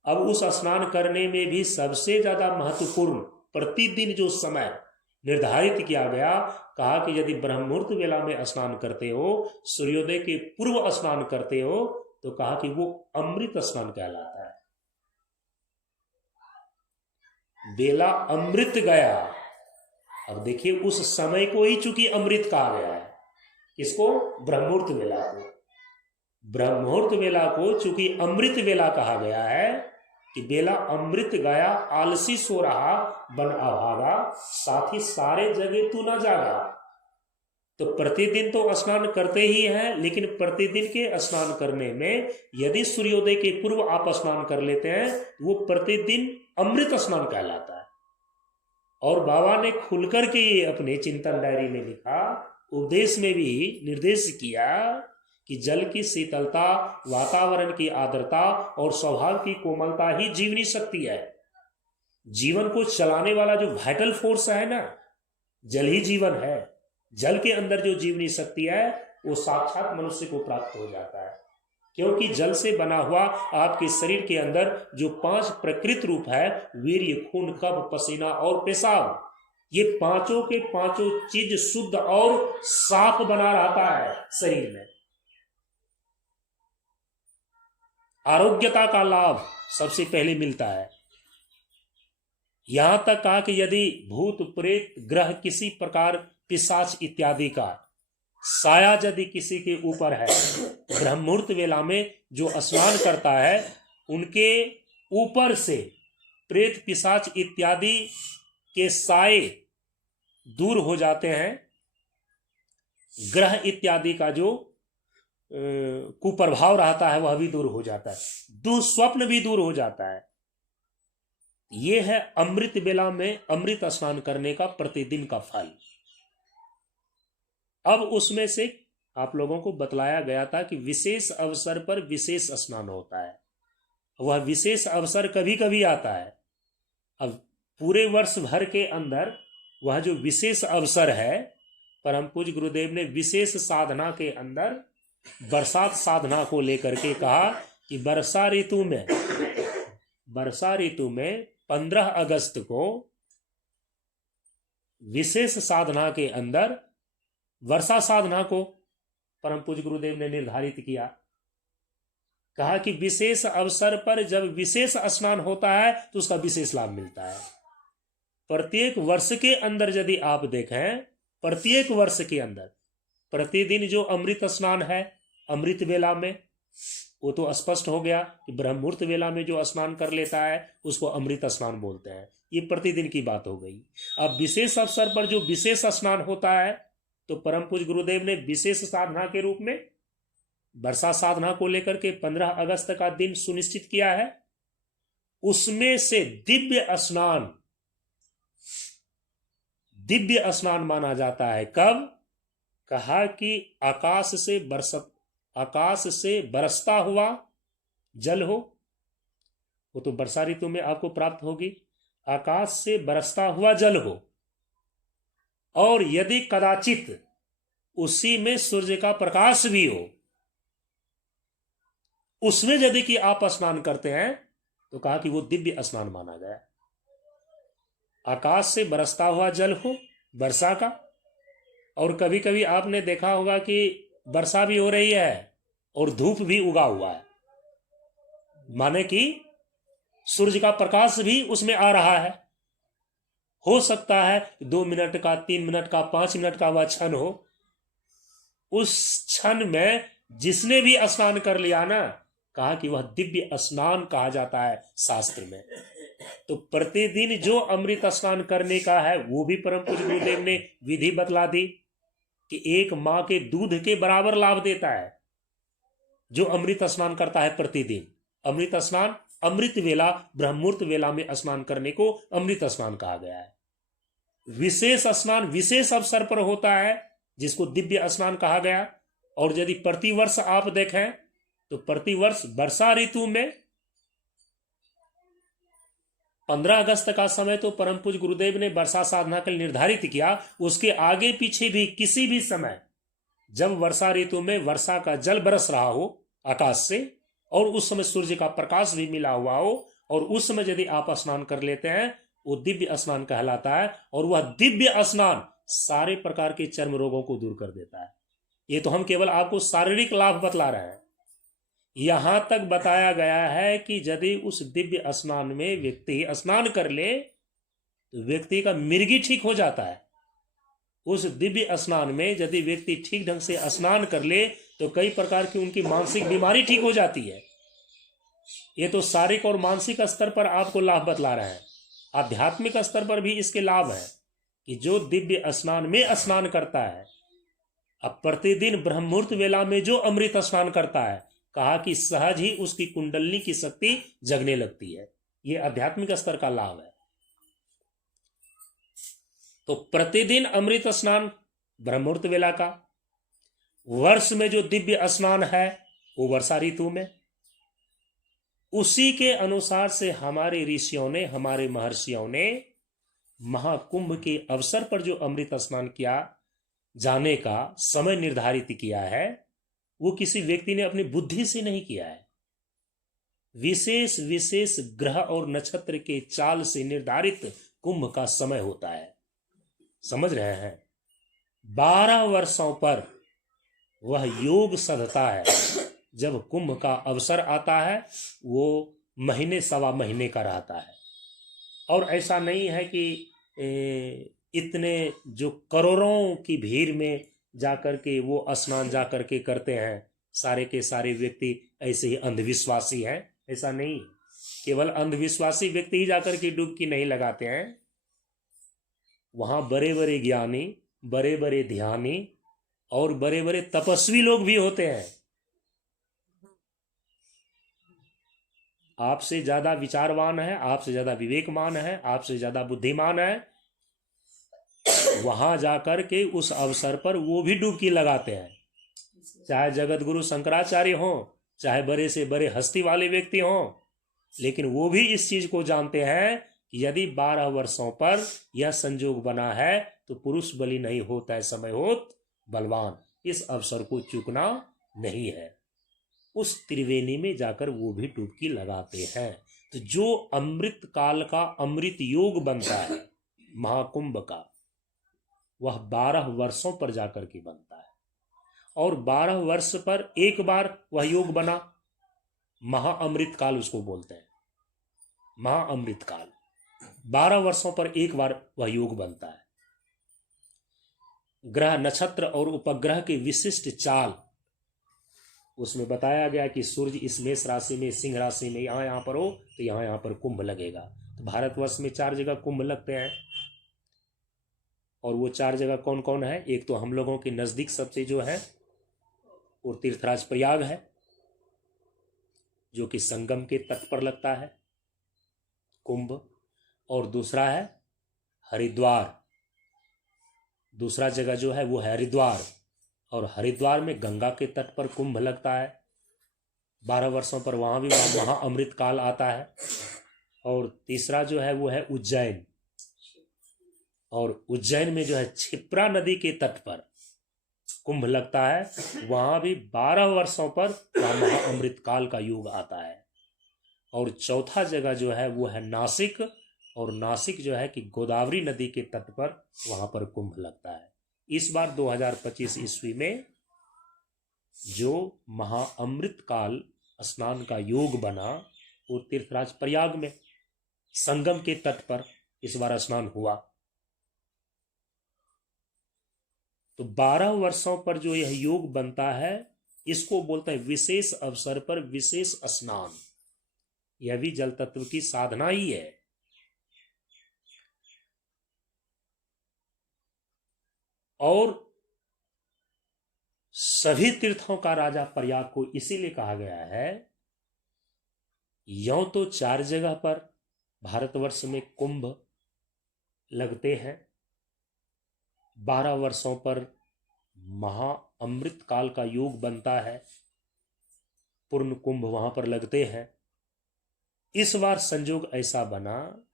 अब उस स्नान करने में भी सबसे ज्यादा महत्वपूर्ण प्रतिदिन जो समय निर्धारित किया गया, कहा कि यदि ब्रह्म मुहूर्त वेला में स्नान करते हो, सूर्योदय के पूर्व स्नान करते हो, तो कहा कि वो अमृत स्नान कहलाता है। बेला अमृत गया। अब देखिए, उस समय को ही चूंकि अमृत कहा गया है। किसको? ब्रह्ममुहूर्त वेला को। ब्रह्ममुहूर्त वेला को चूंकि अमृत वेला कहा गया है कि बेला अमृत गया, आलसी सो रहा बन अभागा, साथ ही सारे जगह तू न जागा। तो प्रतिदिन तो स्नान करते ही हैं, लेकिन प्रतिदिन के स्नान करने में यदि सूर्योदय के पूर्व आप स्नान कर लेते हैं, वो प्रतिदिन अमृत स्नान कहलाता है। और बाबा ने खुलकर के ये अपने चिंतन डायरी में लिखा, उपदेश में भी निर्देश किया कि जल की शीतलता, वातावरण की आर्द्रता और स्वभाव की कोमलता ही जीवनी शक्ति है। जीवन को चलाने वाला जो वाइटल फोर्स है ना, जल ही जीवन है। जल के अंदर जो जीवनी शक्ति है, वो साक्षात मनुष्य को प्राप्त हो जाता है। क्योंकि जल से बना हुआ आपके शरीर के अंदर जो 5 प्रकृत रूप है, वीर्य, खून, कफ, पसीना और पेशाब, ये पांचों के पांचों चीज शुद्ध और साफ बना रहता है शरीर में। आरोग्यता का लाभ सबसे पहले मिलता है। यहां तक कहा कि यदि भूत प्रेत ग्रह किसी प्रकार पिशाच इत्यादि का साया यदि किसी के ऊपर है, ब्रह्ममुहूर्त वेला में जो स्नान करता है, उनके ऊपर से प्रेत पिशाच इत्यादि के साए दूर हो जाते हैं। ग्रह इत्यादि का जो कुप्रभाव रहता है वह भी दूर हो जाता है, दुस्वप्न भी दूर हो जाता है। ये है अमृत बेला में अमृत स्नान करने का प्रतिदिन का फल। अब उसमें से आप लोगों को बतलाया गया था कि विशेष अवसर पर विशेष स्नान होता है। वह विशेष अवसर कभी कभी आता है। अब पूरे वर्ष भर के अंदर वह जो विशेष अवसर है, परम पूज्य गुरुदेव ने विशेष साधना के अंदर बरसात साधना को लेकर के कहा कि वर्षा ऋतु में 15 अगस्त को विशेष साधना के अंदर वर्षा साधना को परम पूज्य गुरुदेव ने निर्धारित किया। कहा कि विशेष अवसर पर जब विशेष स्नान होता है तो उसका विशेष लाभ मिलता है। प्रत्येक वर्ष के अंदर यदि आप देखें, प्रत्येक वर्ष के अंदर प्रतिदिन जो अमृत स्नान है अमृत वेला में, वो तो स्पष्ट हो गया कि ब्रह्ममुहूर्त वेला में जो स्नान कर लेता है उसको अमृत स्नान बोलते हैं। ये प्रतिदिन की बात हो गई। अब विशेष अवसर पर जो विशेष स्नान होता है, तो परम पूज्य गुरुदेव ने विशेष साधना के रूप में वर्षा साधना को लेकर के 15 अगस्त का दिन सुनिश्चित किया है। उसमें से दिव्य स्नान दिव्य स्नान माना जाता है। कब? कहा कि आकाश से बरसता हुआ जल हो, वो तो वर्षा ऋतु में आपको प्राप्त होगी। आकाश से बरसता हुआ जल हो, और यदि कदाचित उसी में सूर्य का प्रकाश भी हो, उसमें यदि कि आप स्नान करते हैं तो कहा कि वो दिव्य स्नान माना गया। आकाश से बरसता हुआ जल हो वर्षा का, और कभी कभी आपने देखा होगा कि वर्षा भी हो रही है और धूप भी उगा हुआ है, माने कि सूर्य का प्रकाश भी उसमें आ रहा है। हो सकता है 2 मिनट का, 3 मिनट का, 5 मिनट का वह क्षण हो। उस क्षण में जिसने भी स्नान कर लिया ना, कहा कि वह दिव्य स्नान कहा जाता है शास्त्र में। तो प्रतिदिन जो अमृत स्नान करने का है वो भी परम पूज्य गुरुदेव ने विधि बतला दी कि एक मां के दूध के बराबर लाभ देता है जो अमृत स्नान करता है प्रतिदिन। अमृत स्नान, अमृत वेला, ब्रह्ममुहूर्त वेला में स्नान करने को अमृत स्नान कहा गया है। विशेष स्नान विशेष अवसर पर होता है जिसको दिव्य स्नान कहा गया। और यदि प्रतिवर्ष आप देखें तो प्रतिवर्ष वर्षा ऋतु में 15 अगस्त का समय तो परम पूज्य गुरुदेव ने वर्षा साधना के लिए निर्धारित किया। उसके आगे पीछे भी किसी भी समय जब वर्षा ऋतु में वर्षा का जल बरस रहा हो आकाश से, और उस समय सूर्य का प्रकाश भी मिला हुआ हो, और उस समय यदि आप स्नान कर लेते हैं वो दिव्य स्नान कहलाता है। और वह दिव्य स्नान सारे प्रकार के चर्म रोगों को दूर कर देता है। ये तो हम केवल आपको शारीरिक लाभ बतला रहे हैं। यहां तक बताया गया है कि यदि उस दिव्य स्नान में व्यक्ति स्नान कर ले तो व्यक्ति का मिर्गी ठीक हो जाता है। उस दिव्य स्नान में यदि व्यक्ति ठीक ढंग से स्नान कर ले तो कई प्रकार की उनकी मानसिक बीमारी ठीक हो जाती है। ये तो शारीरिक और मानसिक स्तर पर आपको लाभ बतला रहे हैं। आध्यात्मिक स्तर पर भी इसके लाभ है कि जो दिव्य स्नान में स्नान करता है, अब प्रतिदिन ब्रह्ममुहूर्त वेला में जो अमृत स्नान करता है, कहा कि सहज ही उसकी कुंडलनी की शक्ति जगने लगती है। ये आध्यात्मिक स्तर का लाभ है। तो प्रतिदिन अमृत स्नान ब्रह्ममुहूर्त वेला का, वर्ष में जो दिव्य स्नान है वो वर्षा ऋतु में। उसी के अनुसार से हमारे ऋषियों ने, हमारे महर्षियों ने महाकुंभ के अवसर पर जो अमृत स्नान किया जाने का समय निर्धारित किया है, वो किसी व्यक्ति ने अपनी बुद्धि से नहीं किया है। विशेष विशेष ग्रह और नक्षत्र के चाल से निर्धारित कुंभ का समय होता है। समझ रहे हैं? 12 वर्षों पर वह योग सधता है। जब कुंभ का अवसर आता है वो महीने सवा महीने का रहता है। और ऐसा नहीं है कि इतने जो करोड़ों की भीड़ में जाकर के वो स्नान जाकर के करते हैं, सारे के सारे व्यक्ति ऐसे ही अंधविश्वासी हैं, ऐसा नहीं। केवल अंधविश्वासी व्यक्ति ही जाकर के डुबकी नहीं लगाते हैं। वहां बड़े बड़े ज्ञानी, बड़े बड़े ध्यानी और बड़े बड़े तपस्वी लोग भी होते हैं। आपसे ज्यादा विचारवान है, आपसे ज्यादा विवेकमान है, आपसे ज्यादा बुद्धिमान है, वहां जाकर के उस अवसर पर वो भी डुबकी लगाते हैं। चाहे जगत गुरु शंकराचार्य हो, चाहे बड़े से बड़े हस्ती वाले व्यक्ति हो, लेकिन वो भी इस चीज को जानते हैं कि यदि 12 वर्षों पर यह संजोग बना है तो पुरुष बलि नहीं होता है, समय होत बलवान। इस अवसर को चूकना नहीं है। उस त्रिवेणी में जाकर वो भी डुबकी लगाते हैं। तो जो अमृत काल का अमृत योग बनता है महाकुंभ का, वह 12 वर्षों पर जाकर के बनता है। और 12 वर्ष पर एक बार वह योग बना, महाअमृत काल उसको बोलते हैं। महाअमृत काल 12 वर्षों पर एक बार वह योग बनता है। ग्रह नक्षत्र और उपग्रह के विशिष्ट चाल उसमें बताया गया कि सूर्य इस मेष राशि में, सिंह राशि में यहाँ पर हो तो यहाँ पर कुंभ लगेगा। तो भारतवर्ष में 4 जगह कुंभ लगते हैं। और वो 4 जगह कौन कौन है? एक तो हम लोगों के नजदीक सबसे जो है वो तीर्थराज प्रयाग है, जो कि संगम के तट पर लगता है कुंभ। और दूसरा है हरिद्वार, दूसरा जगह जो है वो है हरिद्वार, और हरिद्वार में गंगा के तट पर कुंभ लगता है 12 वर्षों पर, वहाँ भी महाअमृत काल आता है। और तीसरा जो है वो है उज्जैन, और उज्जैन में जो है क्षिप्रा नदी के तट पर कुंभ लगता है, वहाँ भी 12 वर्षों पर महाअमृत काल का युग आता है। और चौथा जगह जो है वो है नासिक, और नासिक जो है कि गोदावरी नदी के तट पर वहाँ पर कुंभ लगता है। इस बार 2025 ईस्वी में जो महाअमृत काल स्नान का योग बना वो तीर्थराज प्रयाग में संगम के तट पर इस बार स्नान हुआ। तो 12 वर्षों पर जो यह योग बनता है इसको बोलते हैं विशेष अवसर पर विशेष स्नान। यह भी जल तत्व की साधना ही है। और सभी तीर्थों का राजा प्रयाग को इसीलिए कहा गया है, यों तो 4 जगह पर भारतवर्ष में कुंभ लगते हैं, 12 वर्षों पर महाअमृत काल का योग बनता है, पूर्ण कुंभ वहां पर लगते हैं। इस बार संयोग ऐसा बना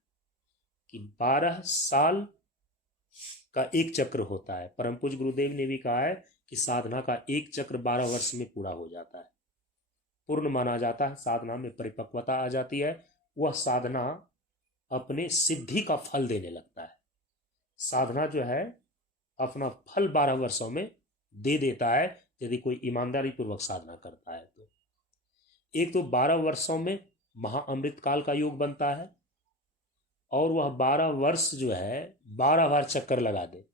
कि 12 साल का एक चक्र होता है। परम पूज्य गुरुदेव ने भी कहा है कि साधना का एक चक्र 12 वर्ष में पूरा हो जाता है, पूर्ण माना जाता है, साधना में परिपक्वता आ जाती है, वह साधना अपने सिद्धि का फल देने लगता है। साधना जो है अपना फल 12 वर्षों में दे देता है यदि कोई ईमानदारी पूर्वक साधना करता है। तो एक तो 12 वर्षों में महाअमृत काल का योग बनता है, और वह 12 वर्ष जो है 12 बार चक्कर लगा दे।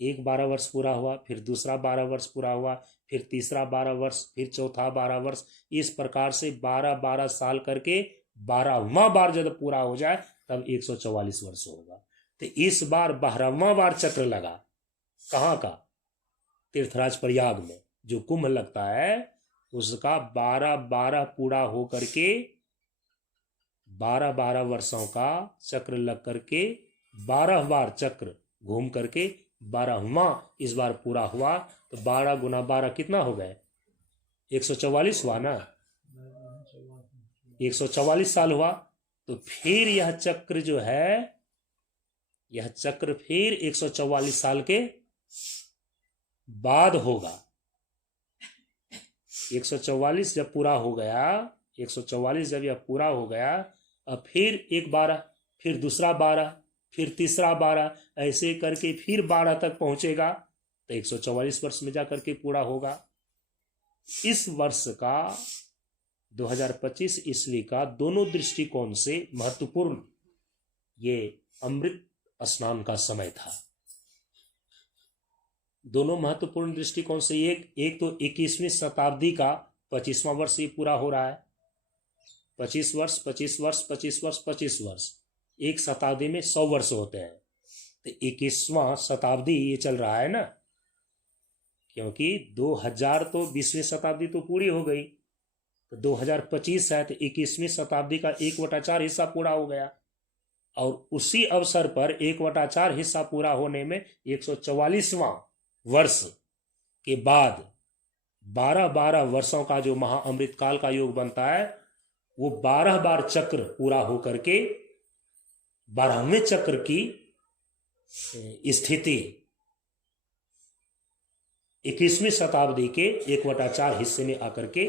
एक 12 वर्ष पूरा हुआ, फिर दूसरा 12 वर्ष पूरा हुआ, फिर तीसरा 12 वर्ष, फिर चौथा 12 वर्ष, इस प्रकार से 12-12 साल करके 12वां बार जब पूरा हो जाए तब 144 वर्ष होगा। तो इस बार 12वां बार चक्र लगा, कहाँ का? तीर्थराज प्रयाग में जो कुंभ लगता है उसका 12-12 पूरा हो करके 12-12 वर्षों का चक्र लग करके 12 बार चक्र घूम करके 12वां इस बार पूरा हुआ। तो 12 गुना 12 कितना हो गए? 144 हुआ ना, 144 साल हुआ। तो फिर यह चक्र जो है, यह चक्र फिर 144 साल के बाद होगा। 144 जब पूरा हो गया, 144 जब यह पूरा हो गया, अब फिर एक 12, फिर दूसरा 12, फिर तीसरा 12, ऐसे करके फिर 12 तक पहुंचेगा तो 144 वर्ष में जाकर के पूरा होगा। इस वर्ष का 2025 ईस्वी का दोनों दृष्टिकोण से महत्वपूर्ण ये अमृत स्नान का समय था। दोनों महत्वपूर्ण दृष्टिकोण से एक तो 21वीं शताब्दी का 25वां वर्ष ये पूरा हो रहा है। 25 वर्ष 25 वर्ष 25 वर्ष 25 वर्ष, एक शताब्दी में 100 वर्ष होते हैं। तो 21वां शताब्दी ये चल रहा है ना, क्योंकि 2000 तो 20वीं शताब्दी तो पूरी हो गई, तो 2025 है तो 21वीं शताब्दी का 1/4 हिस्सा पूरा हो गया। और उसी अवसर पर 1/4 हिस्सा पूरा होने में 144वां वर्ष के बाद 12-12 वर्षों का जो महाअमृत काल का योग बनता है वो 12 बार चक्र पूरा होकर के 12वें चक्र की स्थिति 21वीं शताब्दी के 1/4 हिस्से में आकर के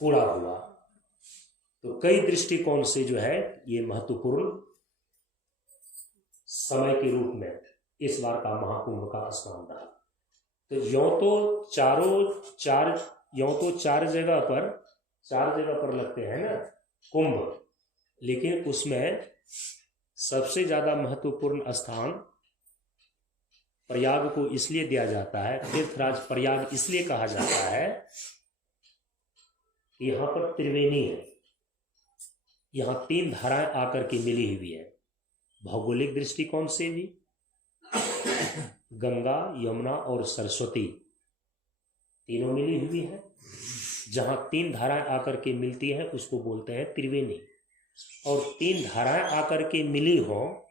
पूरा हुआ। तो कई दृष्टिकोण से जो है ये महत्वपूर्ण समय के रूप में इस बार का महाकुंभ का स्नान रहा। तो यों तो चार जगह पर लगते हैं ना कुंभ, लेकिन उसमें सबसे ज्यादा महत्वपूर्ण स्थान प्रयाग को इसलिए दिया जाता है, तीर्थराज प्रयाग इसलिए कहा जाता है कि यहाँ पर त्रिवेणी है, यहाँ 3 धाराएं आकर के मिली हुई है। भौगोलिक दृष्टिकोण से भी गंगा, यमुना और सरस्वती तीनों मिली हुई है। जहाँ 3 धाराएं आकर के मिलती है उसको बोलते हैं त्रिवेणी। और 3 धाराएं आकर के मिली हो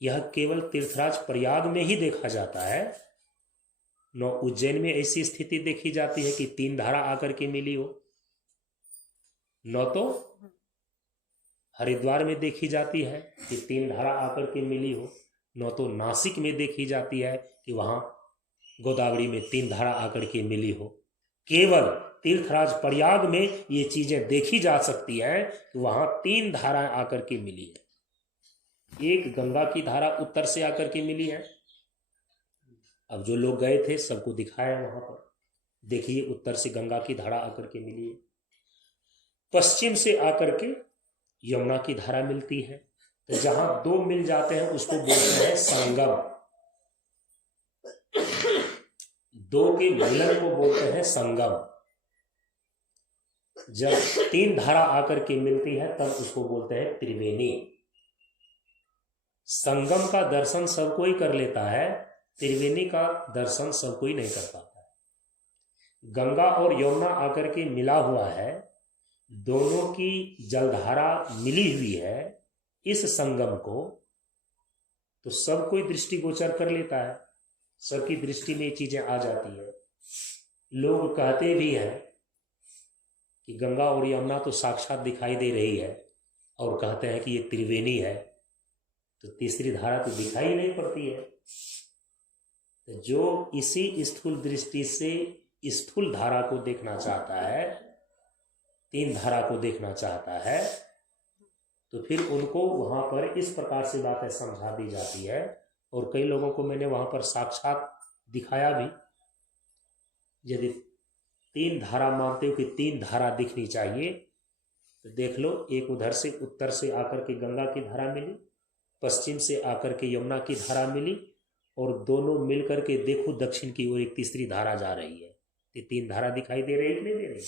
यह केवल तीर्थराज प्रयाग में ही देखा जाता है। न उज्जैन में ऐसी स्थिति देखी जाती है कि 3 धारा आकर के मिली हो, न तो हरिद्वार में देखी जाती है कि 3 धारा आकर के मिली हो, न तो नासिक में देखी जाती है कि वहां गोदावरी में 3 धारा आकर के मिली हो। केवल तीर्थराज प्रयाग में ये चीजें देखी जा सकती है कि वहां 3 धाराएं आकर के मिली है। एक गंगा की धारा उत्तर से आकर के मिली है। अब जो लोग गए थे सबको दिखाया वहां पर, देखिए उत्तर से गंगा की धारा आकर के मिली है। पश्चिम से आकर के यमुना की धारा मिलती है। तो जहां 2 मिल जाते हैं उसको बोलते हैं संगम। 2 के मिलन को बोलते हैं संगम। जब 3 धारा आकर के मिलती है तब उसको बोलते हैं त्रिवेणी। संगम का दर्शन सब कोई कर लेता है, त्रिवेणी का दर्शन सब कोई नहीं कर पाता है। गंगा और यमुना आकर के मिला हुआ है, दोनों की जलधारा मिली हुई है। इस संगम को तो सब कोई दृष्टिगोचर कर लेता है, सबकी दृष्टि में चीजें आ जाती है। लोग कहते भी हैं कि गंगा और यमुना तो साक्षात दिखाई दे रही है, और कहते हैं कि ये त्रिवेणी है, तो तीसरी धारा तो दिखाई नहीं पड़ती है। तो जो इसी स्थूल दृष्टि से स्थूल धारा को देखना चाहता है, 3 धारा को देखना चाहता है, तो फिर उनको वहां पर इस प्रकार से बातें समझा दी जाती है। और कई लोगों को मैंने वहां पर साक्षात दिखाया भी। यदि 3 धारा मानते हो कि 3 धारा दिखनी चाहिए, तो देख लो, एक उधर से उत्तर से आकर के गंगा की धारा मिली, पश्चिम से आकर के यमुना की धारा मिली, और दोनों मिलकर के देखो दक्षिण की ओर एक तीसरी धारा जा रही है। ये 3 धारा दिखाई दे रही है कि नहीं दे रही है?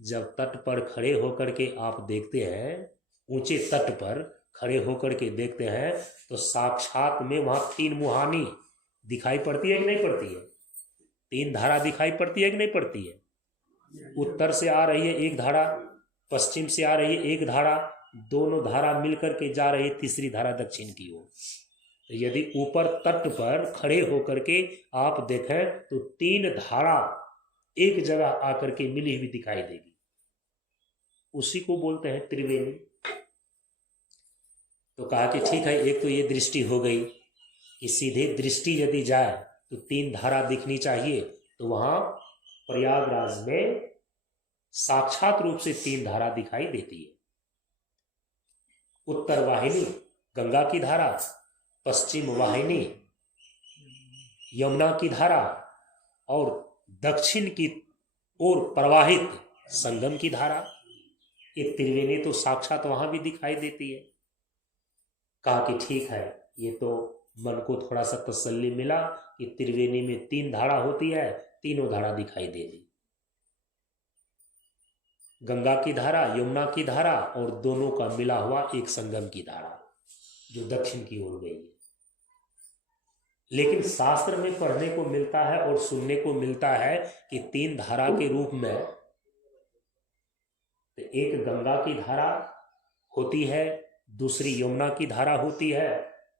जब तट पर खड़े होकर के आप देखते हैं, ऊंचे तट पर खड़े होकर के देखते हैं, तो साक्षात में वहां 3 मुहानी दिखाई पड़ती है कि नहीं पड़ती है? 3 धारा दिखाई पड़ती है कि नहीं पड़ती है? उत्तर से आ रही है एक धारा, पश्चिम से आ रही है एक धारा, दोनों धारा मिलकर के जा रही है तीसरी धारा दक्षिण की ओर। तो यदि ऊपर तट पर खड़े होकर के आप देखें तो 3 धारा एक जगह आकर के मिली हुई दिखाई देगी, उसी को बोलते हैं त्रिवेणी। तो कहा कि ठीक है, एक तो ये दृष्टि हो गई कि सीधे दृष्टि यदि जाए तो 3 धारा दिखनी चाहिए, तो वहां प्रयागराज में साक्षात रूप से 3 धारा दिखाई देती है। उत्तर वाहिनी गंगा की धारा, पश्चिम वाहिनी यमुना की धारा, और दक्षिण की ओर प्रवाहित संगम की धारा। ये त्रिवेणी तो साक्षात वहां भी दिखाई देती है। कहा कि ठीक है, ये तो मन को थोड़ा सा तसल्ली मिला कि त्रिवेणी में 3 धारा होती है, तीनों धारा दिखाई दे दी, गंगा की धारा, यमुना की धारा, और दोनों का मिला हुआ एक संगम की धारा जो दक्षिण की ओर गई है। लेकिन शास्त्र में पढ़ने को मिलता है और सुनने को मिलता है कि 3 धारा के रूप में तो एक गंगा की धारा होती है, दूसरी यमुना की धारा होती है,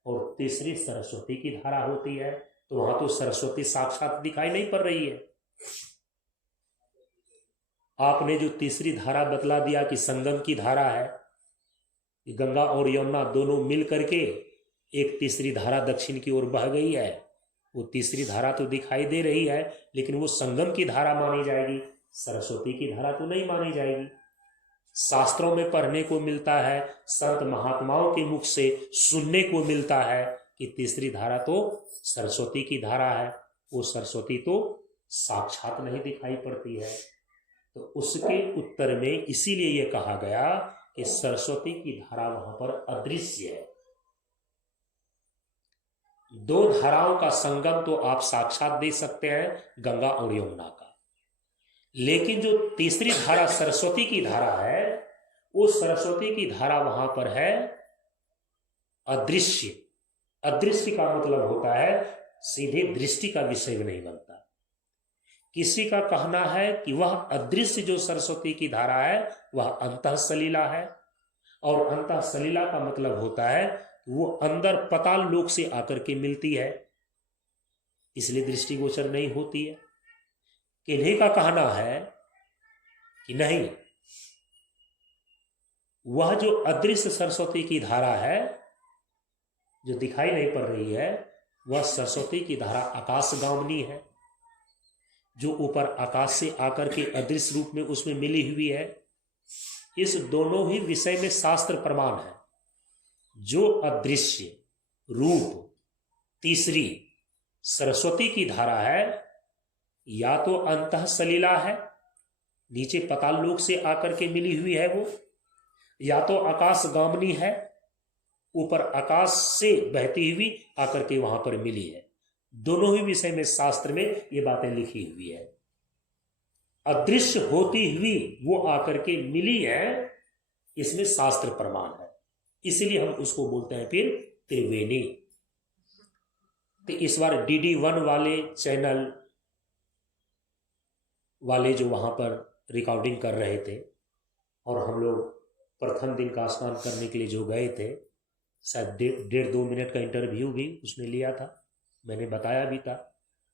और तीसरी सरस्वती की धारा होती है। तो वहां तो सरस्वती साक्षात दिखाई नहीं पड़ रही है। आपने जो तीसरी धारा बतला दिया कि संगम की धारा है, गंगा और यमुना दोनों मिल करके एक तीसरी धारा दक्षिण की ओर बह गई है, वो तीसरी धारा तो दिखाई दे रही है, लेकिन वो संगम की धारा मानी जाएगी, सरस्वती की धारा तो नहीं मानी जाएगी। शास्त्रों में पढ़ने को मिलता है, संत महात्माओं के मुख से सुनने को मिलता है कि तीसरी धारा तो सरस्वती की धारा है, वो सरस्वती तो साक्षात नहीं दिखाई पड़ती है। तो उसके उत्तर में इसीलिए यह कहा गया कि सरस्वती की धारा वहां पर अदृश्य है। 2 धाराओं का संगम तो आप साक्षात देख सकते हैं, गंगा और यमुना का, लेकिन जो तीसरी धारा सरस्वती की धारा है, वो सरस्वती की धारा वहां पर है अदृश्य। अदृश्य का मतलब होता है सीधे दृष्टि का विषय नहीं बनता। किसी का कहना है कि वह अदृश्य जो सरस्वती की धारा है वह अंतः सलीला है, और अंतः सलीला का मतलब होता है वो अंदर पाताल लोक से आकर के मिलती है, इसलिए दृष्टिगोचर नहीं होती है। किन्हीं का कहना है कि नहीं, वह जो अदृश्य सरस्वती की धारा है जो दिखाई नहीं पड़ रही है, वह सरस्वती की धारा आकाशगामिनी है, जो ऊपर आकाश से आकर के अदृश्य रूप में उसमें मिली हुई है। इस दोनों ही विषय में शास्त्र प्रमाण है। जो अदृश्य रूप तीसरी सरस्वती की धारा है, या तो अंतः सलीला है, नीचे पाताल लोक से आकर के मिली हुई है वो, या तो आकाशगामिनी है, ऊपर आकाश से बहती हुई आकर के वहां पर मिली है। दोनों ही विषय में शास्त्र में ये बातें लिखी हुई है। अदृश्य होती हुई वो आकर के मिली है, इसमें शास्त्र प्रमाण है, इसलिए हम उसको बोलते हैं फिर त्रिवेणी। तो इस बार DD1 वाले चैनल वाले जो वहां पर रिकॉर्डिंग कर रहे थे, और हम लोग प्रथम दिन का स्नान करने के लिए जो गए थे, शायद 1.5-2 मिनट का इंटरव्यू भी उसने लिया था, मैंने बताया भी था,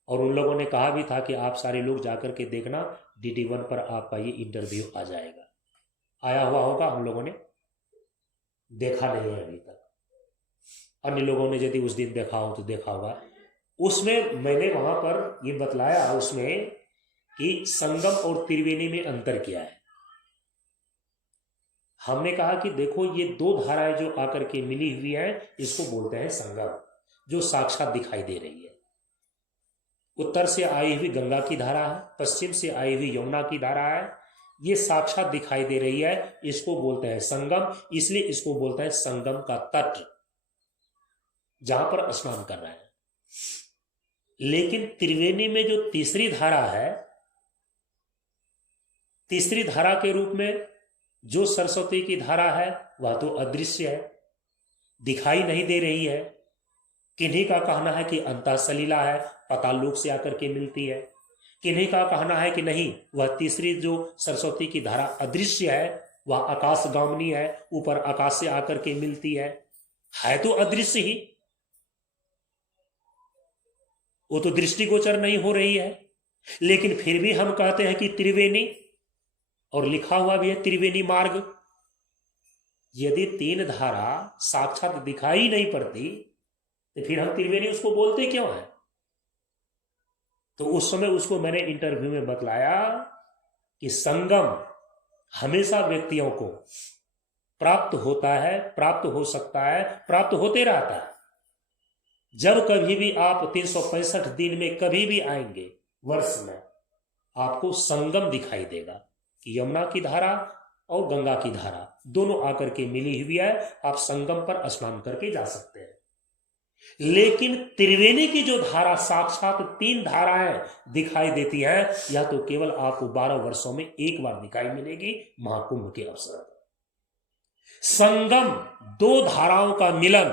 और उन लोगों ने कहा भी था कि आप सारे लोग जाकर के देखना, DD1 पर आपका ये इंटरव्यू आ जाएगा। आया हुआ होगा, हम लोगों ने देखा नहीं है अभी तक, अन्य लोगों ने यदि उस दिन देखा हो तो देखा होगा। उसमें मैंने वहां पर ये बतलाया उसमें कि संगम और त्रिवेणी में अंतर क्या है। हमने कहा कि देखो, ये दो धाराएं जो आकर के मिली हुई हैं, इसको बोलते हैं संगम, जो साक्षात दिखाई दे रही है। उत्तर से आई हुई गंगा की धारा है, पश्चिम से आई हुई यमुना की धारा है, ये साक्षात दिखाई दे रही है, इसको बोलते हैं संगम। इसलिए इसको बोलते हैं संगम का तट, जहां पर स्नान कर रहे हैं। लेकिन त्रिवेणी में जो तीसरी धारा है, तीसरी धारा के रूप में जो सरस्वती की धारा है, वह तो अदृश्य है, दिखाई नहीं दे रही है। किन्हीं का कहना है कि अंतः सलीला है, पाताल लोक से आकर के मिलती है। किन्हीं का कहना है कि नहीं, वह तीसरी जो सरस्वती की धारा अदृश्य है, वह आकाशगामिनी है, ऊपर आकाश से आकर के मिलती है तो अदृश्य ही, वो तो दृष्टिगोचर नहीं हो रही है। लेकिन फिर भी हम कहते हैं कि त्रिवेणी, और लिखा हुआ भी है त्रिवेणी मार्ग। यदि तीन धारा साक्षात दिखाई नहीं पड़ती तो फिर हम त्रिवेणी उसको बोलते क्यों है? तो उस समय उसको मैंने इंटरव्यू में बतलाया कि संगम हमेशा व्यक्तियों को प्राप्त होता है, प्राप्त हो सकता है, प्राप्त होते रहता है। जब कभी भी आप 365 दिन में कभी भी आएंगे वर्ष में, आपको संगम दिखाई देगा कि यमुना की धारा और गंगा की धारा दोनों आकर के मिली हुई है। आप संगम पर स्नान करके जा सकते हैं। लेकिन त्रिवेणी की जो धारा साक्षात तीन धाराएं दिखाई देती हैं, यह तो केवल आपको 12 वर्षों में एक बार दिखाई मिलेगी, महाकुंभ के अवसर पर। संगम दो धाराओं का मिलन,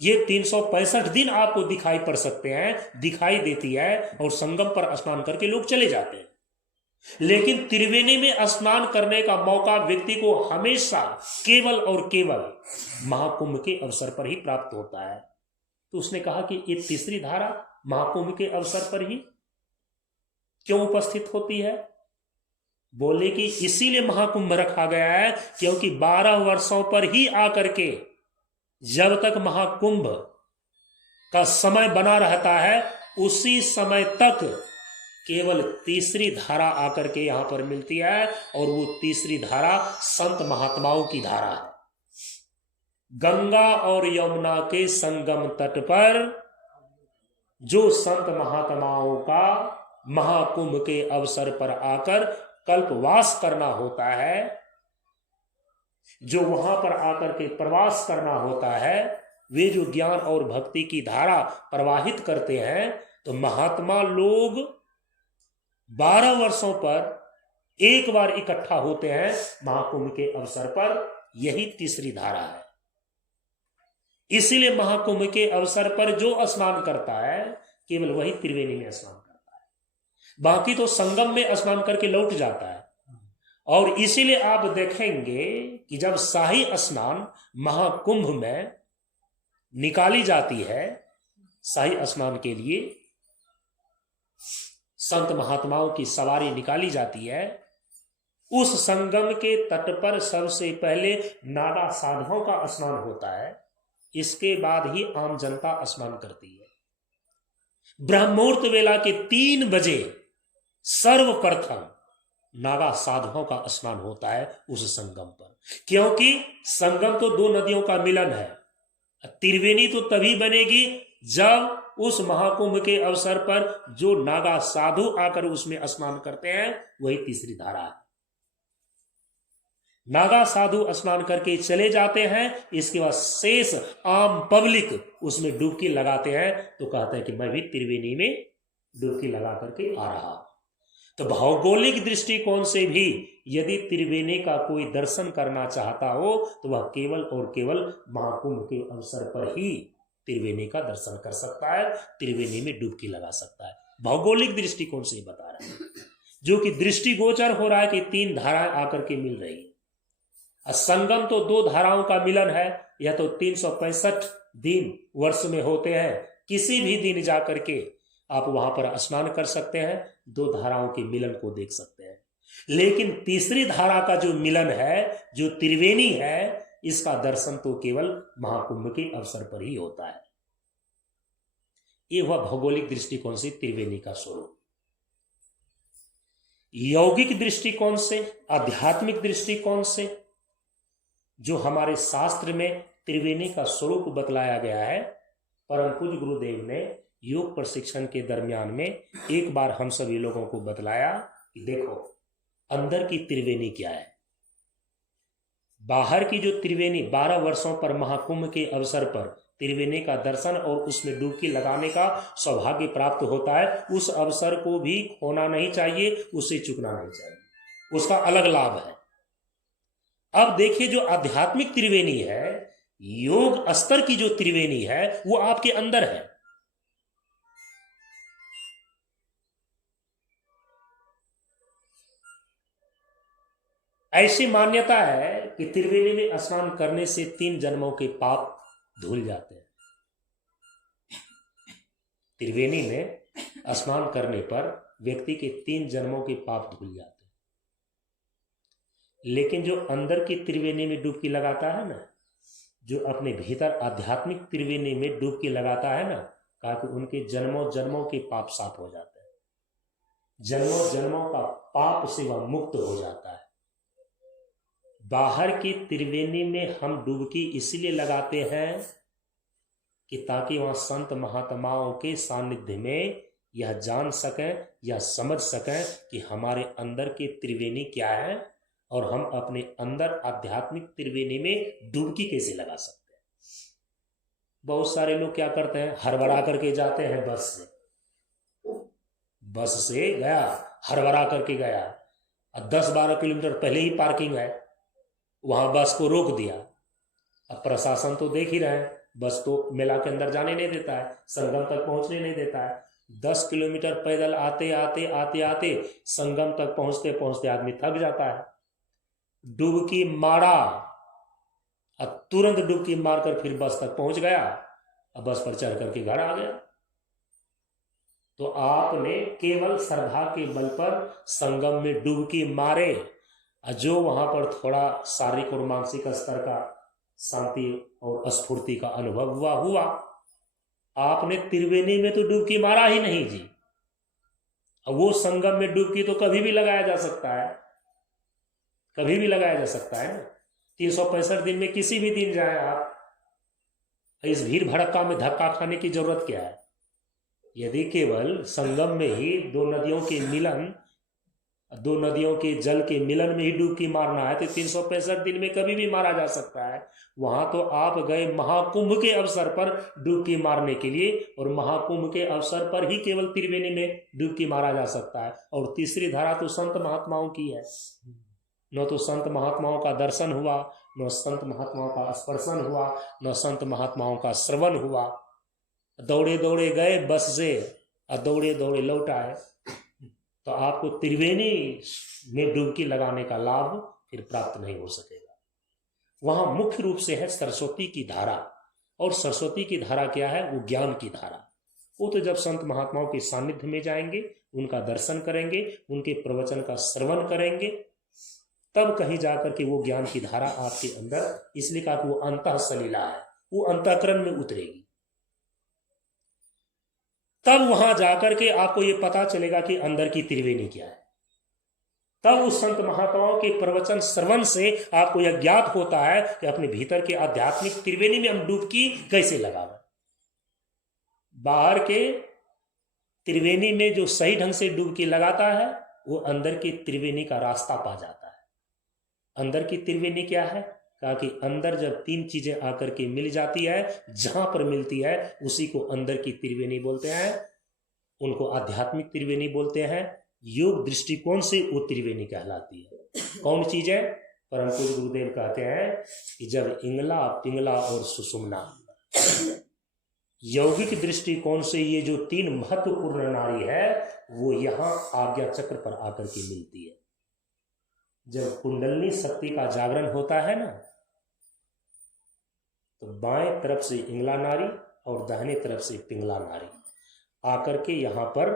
ये 365 दिन आपको दिखाई पड़ सकते हैं, दिखाई देती है, और संगम पर स्नान करके लोग चले जाते हैं। लेकिन त्रिवेणी में स्नान करने का मौका व्यक्ति को हमेशा केवल और केवल महाकुंभ के अवसर पर ही प्राप्त होता है। तो उसने कहा कि ये तीसरी धारा महाकुंभ के अवसर पर ही क्यों उपस्थित होती है? बोले कि इसीलिए महाकुंभ रखा गया है क्योंकि 12 वर्षों पर ही आकर के, जब तक महाकुंभ का समय बना रहता है, उसी समय तक केवल तीसरी धारा आकर के यहां पर मिलती है, और वो तीसरी धारा संत महात्माओं की धारा है। गंगा और यमुना के संगम तट पर जो संत महात्माओं का महाकुंभ के अवसर पर आकर कल्पवास करना होता है, जो वहां पर आकर के प्रवास करना होता है, वे जो ज्ञान और भक्ति की धारा प्रवाहित करते हैं, तो महात्मा लोग 12 वर्षों पर एक बार इकट्ठा होते हैं महाकुंभ के अवसर पर। यही तीसरी धारा है। इसीलिए महाकुंभ के अवसर पर जो स्नान करता है, केवल वही त्रिवेणी में स्नान करता है, बाकी तो संगम में स्नान करके लौट जाता है। और इसीलिए आप देखेंगे कि जब शाही स्नान महाकुंभ में निकाली जाती है शाही स्नान के लिए, संत महात्माओं की सवारी निकाली जाती है, उस संगम के तट पर सबसे पहले नागा साधुओं का स्नान होता है, इसके बाद ही आम जनता स्नान करती है। ब्रह्ममुहूर्त वेला के 3 बजे सर्वप्रथम नागा साधुओं का स्नान होता है उस संगम पर, क्योंकि संगम तो 2 नदियों का मिलन है। त्रिवेणी तो तभी बनेगी जब उस महाकुंभ के अवसर पर जो नागा साधु आकर उसमें स्नान करते हैं वही तीसरी धारा है। नागा साधु स्नान करके चले जाते हैं, इसके बाद शेष आम पब्लिक उसमें डुबकी लगाते हैं, तो कहते हैं कि मैं भी त्रिवेणी में डुबकी लगा करके आ रहा हूं। तो भौगोलिक दृष्टिकोण से भी यदि त्रिवेणी का कोई दर्शन करना चाहता हो तो वह केवल और केवल महाकुंभ के अवसर पर ही त्रिवेणी का दर्शन कर सकता है, त्रिवेणी में डुबकी लगा सकता है। भौगोलिक दृष्टिकोण से बता रहे हैं, जो कि दृष्टिगोचर हो रहा है कि 3 धाराएं आकर के मिल रही है। संगम तो 2 धाराओं का मिलन है, यह तो 365 दिन वर्ष में होते हैं, किसी भी दिन जाकर के आप वहां पर स्नान कर सकते हैं, 2 धाराओं के मिलन को देख सकते हैं। लेकिन तीसरी धारा का जो मिलन है, जो त्रिवेणी है, इसका दर्शन तो केवल महाकुंभ के अवसर पर ही होता है। ये हुआ भौगोलिक दृष्टिकोण से त्रिवेणी का स्वरूप। यौगिक दृष्टिकोण से, आध्यात्मिक दृष्टिकोण से जो हमारे शास्त्र में त्रिवेणी का स्वरूप बतलाया गया है, परम पूज्य गुरुदेव ने योग प्रशिक्षण के दरमियान में एक बार हम सभी लोगों को बतलाया कि देखो अंदर की त्रिवेणी क्या है। बाहर की जो त्रिवेणी 12 वर्षों पर महाकुंभ के अवसर पर त्रिवेणी का दर्शन और उसमें डुबकी लगाने का सौभाग्य प्राप्त होता है, उस अवसर को भी खोना नहीं चाहिए, उससे चूकना नहीं चाहिए, उसका अलग लाभ है। अब देखिए जो आध्यात्मिक त्रिवेणी है, योग स्तर की जो त्रिवेणी है, वो आपके अंदर है। ऐसी मान्यता है कि त्रिवेणी में स्नान करने से 3 जन्मों के पाप धुल जाते हैं। त्रिवेणी में स्नान करने पर व्यक्ति के 3 जन्मों के पाप धुल जाते हैं। लेकिन जो अंदर की त्रिवेणी में डुबकी लगाता है ना, जो अपने भीतर आध्यात्मिक त्रिवेणी में डुबकी लगाता है ना, कहा कि उनके जन्मों जन्मों के पाप साफ हो जाते हैं, जन्मों जन्मों का पाप से वह मुक्त हो जाता है। बाहर की त्रिवेणी में हम डुबकी इसलिए लगाते हैं कि ताकि वहां संत महात्माओं के सानिध्य में यह जान सकें, यह समझ सकें कि हमारे अंदर की त्रिवेणी क्या है और हम अपने अंदर आध्यात्मिक त्रिवेणी में डुबकी कैसे लगा सकते हैं। बहुत सारे लोग क्या करते हैं, हड़बड़ा करके जाते हैं बस से गया, हड़बड़ा करके गया, 10-12 किलोमीटर पहले ही पार्किंग है, वहां बस को रोक दिया। अब प्रशासन तो देख ही रहे हैं, बस तो मेला के अंदर जाने नहीं देता है, संगम तक पहुंचने नहीं देता है। 10 किलोमीटर पैदल आते आते संगम तक पहुंचते पहुंचते आदमी थक जाता है, डुबकी मारा और तुरंत डुबकी मारकर फिर बस तक पहुंच गया, अब बस पर चढ़ करके घर आ गया। तो आपने केवल श्रद्धा के बल पर संगम में डुबकी मारे, जो वहां पर थोड़ा शारीरिक और मानसिक स्तर का शांति और स्फूर्ति का अनुभव हुआ। आपने त्रिवेणी में तो डुबकी मारा ही नहीं जी। अब वो संगम में डुबकी तो कभी भी लगाया जा सकता है, कभी भी लगाया जा सकता है ना। 365 दिन में किसी भी दिन जाए आप, इस भीड़ भड़का में धक्का खाने की जरूरत क्या है। यदि केवल संगम में ही 2 नदियों के मिलन, 2 नदियों के जल के मिलन में ही डुबकी मारना है तो 365 दिन में कभी भी मारा जा सकता है। वहां तो आप गए महाकुंभ के अवसर पर डुबकी मारने के लिए, और महाकुंभ के अवसर पर ही केवल त्रिवेणी में डुबकी मारा जा सकता है। और तीसरी धारा तो संत महात्माओं की है, न तो संत महात्माओं का दर्शन हुआ, न संत महात्माओं का स्पर्शन हुआ, न संत महात्माओं का श्रवण हुआ। दौड़े दौड़े गए बस से और दौड़े दौड़े लौट आए, तो आपको त्रिवेणी में डुबकी लगाने का लाभ फिर प्राप्त नहीं हो सकेगा। वहां मुख्य रूप से है सरस्वती की धारा, और सरस्वती की धारा क्या है? वो ज्ञान की धारा। वो तो जब संत महात्माओं के सानिध्य में जाएंगे, उनका दर्शन करेंगे, उनके प्रवचन का श्रवण करेंगे, तब कहीं जाकर के वो ज्ञान की धारा आपके अंदर, इसलिए कहा कि वो अंतः सलीला है, वो अंतःकरण में उतरेगी। तब वहां जाकर के आपको ये पता चलेगा कि अंदर की त्रिवेणी क्या है। तब उस संत महात्माओं के प्रवचन श्रवण से आपको यह ज्ञात होता है कि अपने भीतर के आध्यात्मिक त्रिवेणी में हम डुबकी कैसे लगावें। बाहर के त्रिवेणी में जो सही ढंग से डुबकी लगाता है वो अंदर की त्रिवेणी का रास्ता पा जाता है। अंदर की त्रिवेणी क्या है? कहा कि अंदर जब तीन चीजें आकर के मिल जाती है, जहां पर मिलती है उसी को अंदर की त्रिवेणी बोलते हैं, उनको आध्यात्मिक त्रिवेणी बोलते हैं। योग दृष्टिकोण से वो त्रिवेणी कहलाती है। कौन चीज है? परम पूज्य गुरुदेव कहते हैं कि जब इंगला, पिंगला और सुषुम्ना, यौगिक दृष्टिकोण से ये जो तीन महत्वपूर्ण नाड़ी है वो यहां आज्ञा चक्र पर आकर के मिलती है। जब कुंडलनी शक्ति का जागरण होता है ना, तो बाएं तरफ से इंगला नाड़ी और दाहिने तरफ से पिंगला नाड़ी आकर के यहाँ पर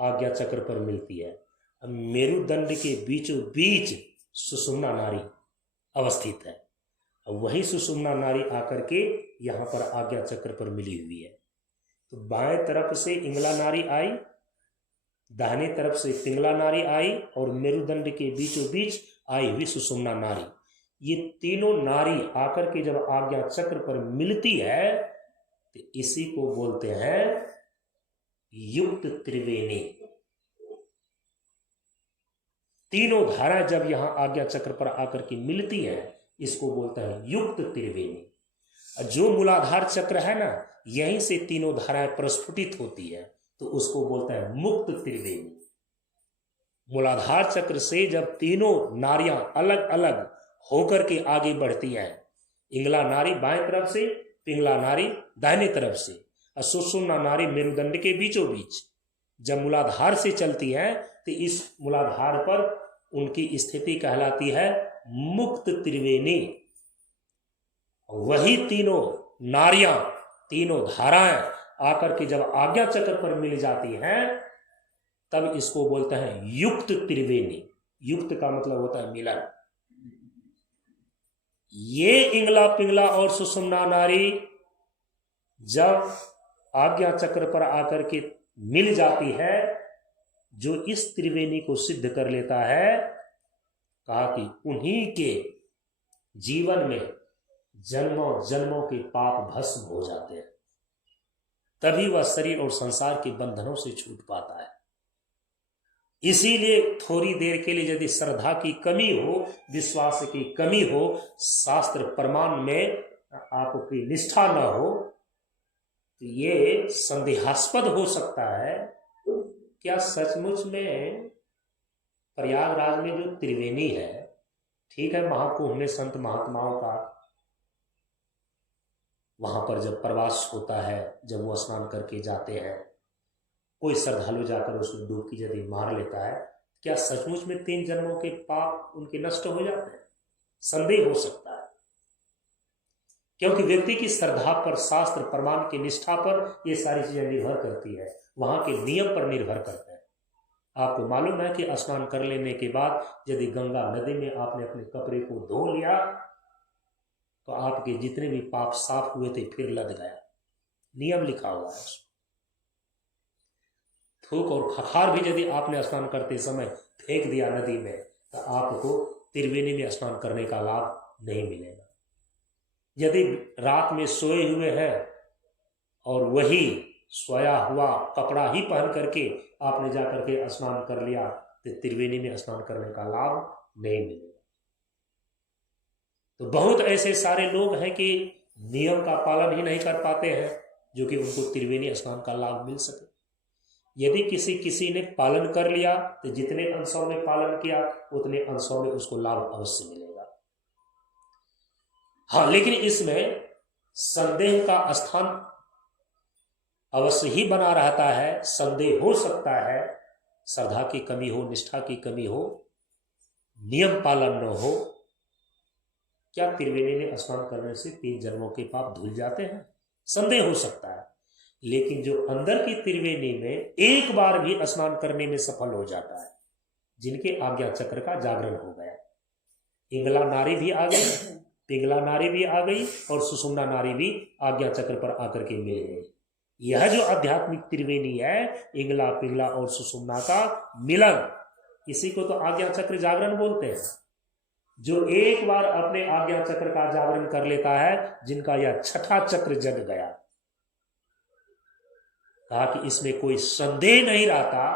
आज्ञा चक्र पर मिलती है। अब मेरुदंड के बीचों बीच सुषुम्ना नाड़ी अवस्थित है। अब वही सुषुम्ना नाड़ी आकर के यहाँ पर आज्ञा चक्र पर मिली हुई है। तो बाएं तरफ से इंगला नाड़ी आई, दाहिने तरफ से पिंगला नाड़ी आई और मेरुदंड के बीचों बीच आई हुई सुषुम्ना नाड़ी। ये तीनों नाड़ी आकर के जब आज्ञा चक्र पर मिलती है तो इसी को बोलते हैं युक्त त्रिवेणी। तीनों धाराएं जब यहां आज्ञा चक्र पर आकर के मिलती है इसको बोलते हैं युक्त त्रिवेणी। जो मूलाधार चक्र है ना, यहीं से तीनों धाराएं प्रस्फुटित होती है तो उसको बोलते हैं मुक्त त्रिवेणी। मूलाधार चक्र से जब तीनों नारियां अलग अलग होकर के आगे बढ़ती हैं, इंगला नारी बाएं तरफ से, पिंगला नारी दाहिने तरफ से, और सुषुम्ना नारी मेरुदंड के बीचों बीच जब मूलाधार से चलती हैं तो इस मूलाधार पर उनकी स्थिति कहलाती है मुक्त त्रिवेणी। वही तीनों नारियां, तीनों धाराएं आकर के जब आज्ञा चक्र पर मिल जाती हैं तब इसको बोलते हैं युक्त त्रिवेणी। युक्त का मतलब होता है मिलन। ये इंगला, पिंगला और सुषुम्ना नारी जब आज्ञा चक्र पर आकर के मिल जाती है, जो इस त्रिवेणी को सिद्ध कर लेता है, कहा कि उन्हीं के जीवन में जन्मों जन्मों के पाप भस्म हो जाते हैं। तभी वह शरीर और संसार के बंधनों से छूट पाता है। इसीलिए थोड़ी देर के लिए यदि श्रद्धा की कमी हो, विश्वास की कमी हो, शास्त्र प्रमाण में आपकी निष्ठा न हो, तो ये संदेहास्पद हो सकता है। क्या सचमुच में प्रयागराज में जो त्रिवेणी है, ठीक है महाकुंभ में संत महात्माओं का वहां पर जब प्रवास होता है, जब वो स्नान करके जाते हैं, कोई श्रद्धालु जाकर उसमें डुबकी यदि मार लेता है, क्या सचमुच में 3 जन्मों के पाप उनके नष्ट हो जाते हैं? संदेह हो सकता है, क्योंकि व्यक्ति की श्रद्धा पर, शास्त्र प्रमाण की निष्ठा पर ये सारी चीजें निर्भर करती है, वहां के नियम पर निर्भर करते हैं। आपको मालूम है कि स्नान कर लेने के बाद यदि गंगा नदी में आपने अपने कपड़े को धो लिया तो आपके जितने भी पाप साफ हुए थे फिर लद गया। नियम लिखा हुआ है। थूक और खखार भी यदि आपने स्नान करते समय फेंक दिया नदी में तो आपको त्रिवेणी में स्नान करने का लाभ नहीं मिलेगा। यदि रात में सोए हुए हैं और वही सोया हुआ कपड़ा ही पहन करके आपने जाकर के स्नान कर लिया तो त्रिवेणी में स्नान करने का लाभ नहीं मिलेगा। तो बहुत ऐसे सारे लोग हैं कि नियम का पालन ही नहीं कर पाते हैं जो कि उनको त्रिवेणी स्नान का लाभ मिल सके। यदि किसी ने पालन कर लिया तो जितने अंशों में पालन किया उतने अंशों में उसको लाभ अवश्य मिलेगा। हाँ, लेकिन इसमें संदेह का स्थान अवश्य ही बना रहता है। संदेह हो सकता है, श्रद्धा की कमी हो, निष्ठा की कमी हो, नियम पालन न हो। क्या त्रिवेणी में स्नान करने से 3 जन्मों के पाप धुल जाते हैं? संदेह हो सकता है, लेकिन जो अंदर की त्रिवेणी में एक बार भी स्नान करने में सफल हो जाता है, जिनके आज्ञा चक्र का जागरण हो गया, इंगला नारी भी आ गई, पिंगला नारी भी आ गई और सुषुम्ना नारी भी आज्ञा चक्र पर आकर के मिल गई। यह जो आध्यात्मिक त्रिवेणी है, इंगला पिंगला और सुषुम्ना का मिलन, इसी को तो आज्ञा चक्र जागरण बोलते हैं। जो एक बार अपने आज्ञा चक्र का जागरण कर लेता है, जिनका यह छठा चक्र जग गया, कहा कि इसमें कोई संदेह नहीं रहता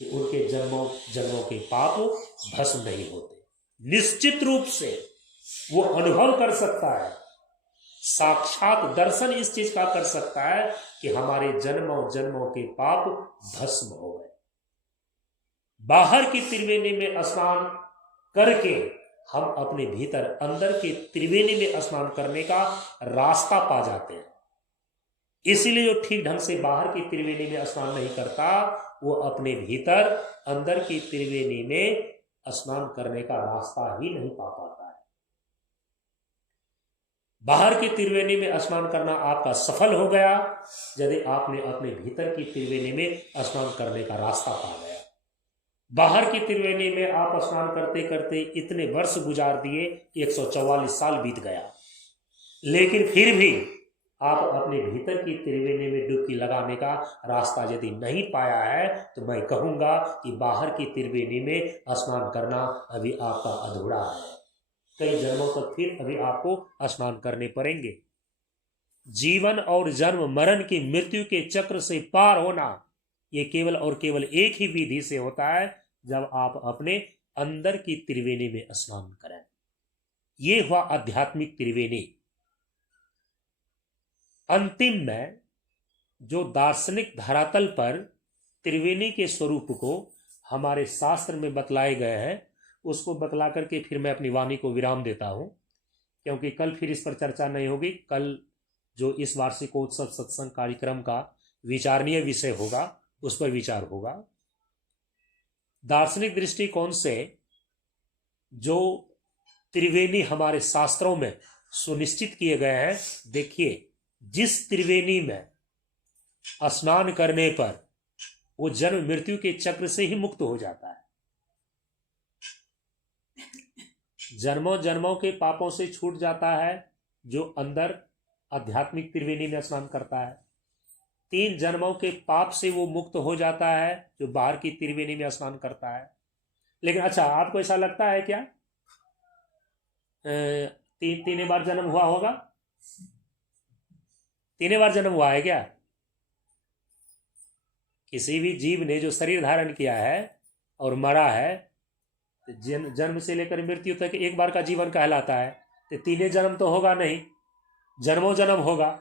कि उनके जन्मों जन्मों के पाप भस्म नहीं होते। निश्चित रूप से वो अनुभव कर सकता है, साक्षात दर्शन इस चीज का कर सकता है कि हमारे जन्मों जन्मों के पाप भस्म हो गए। बाहर की त्रिवेणी में स्नान करके हम अपने भीतर अंदर के त्रिवेणी में स्नान करने का रास्ता पा जाते हैं। इसीलिए जो ठीक ढंग से बाहर की त्रिवेणी में स्नान नहीं करता, वो अपने भीतर अंदर की त्रिवेणी में स्नान करने का रास्ता ही नहीं पा पाता है। बाहर की त्रिवेणी में स्नान करना आपका सफल हो गया यदि आपने अपने भीतर की त्रिवेणी में स्नान करने का रास्ता पा गया। बाहर की त्रिवेणी में आप स्नान करते करते इतने वर्ष गुजार दिए, 144 साल बीत गया, लेकिन फिर भी आप अपने भीतर की त्रिवेणी में डुबकी लगाने का रास्ता यदि नहीं पाया है, तो मैं कहूँगा कि बाहर की त्रिवेणी में स्नान करना अभी आपका अधूरा है। कई जन्मों तक फिर अभी आपको स्नान करने पड़ेंगे। जीवन और जन्म मरण की मृत्यु के चक्र से पार होना, ये केवल और केवल एक ही विधि से होता है, जब आप अपने अंदर की त्रिवेणी में स्नान करें। ये हुआ आध्यात्मिक त्रिवेणी। अंतिम में जो दार्शनिक धरातल पर त्रिवेणी के स्वरूप को हमारे शास्त्र में बतलाए गए हैं, उसको बतला करके फिर मैं अपनी वाणी को विराम देता हूं, क्योंकि कल फिर इस पर चर्चा नहीं होगी। कल जो इस वार्षिकोत्सव सत्संग कार्यक्रम का विचारणीय विषय होगा, उस पर विचार होगा। दार्शनिक दृष्टिकोण से जो त्रिवेणी हमारे शास्त्रों में सुनिश्चित किए गए हैं, देखिए, जिस त्रिवेणी में स्नान करने पर वो जन्म मृत्यु के चक्र से ही मुक्त हो जाता है, जन्मों जन्मों के पापों से छूट जाता है जो अंदर आध्यात्मिक त्रिवेणी में स्नान करता है। 3 जन्मों के पाप से वो मुक्त हो जाता है जो बाहर की त्रिवेणी में स्नान करता है। लेकिन अच्छा, आपको ऐसा लगता है क्या तीन बार जन्म हुआ होगा? 3 बार जन्म हुआ है क्या? किसी भी जीव ने जो शरीर धारण किया है और मरा है, जन्म से लेकर मृत्यु तक एक बार का जीवन कहलाता है, तो 3 जन्म तो होगा नहीं, जन्मों जन्म होगा।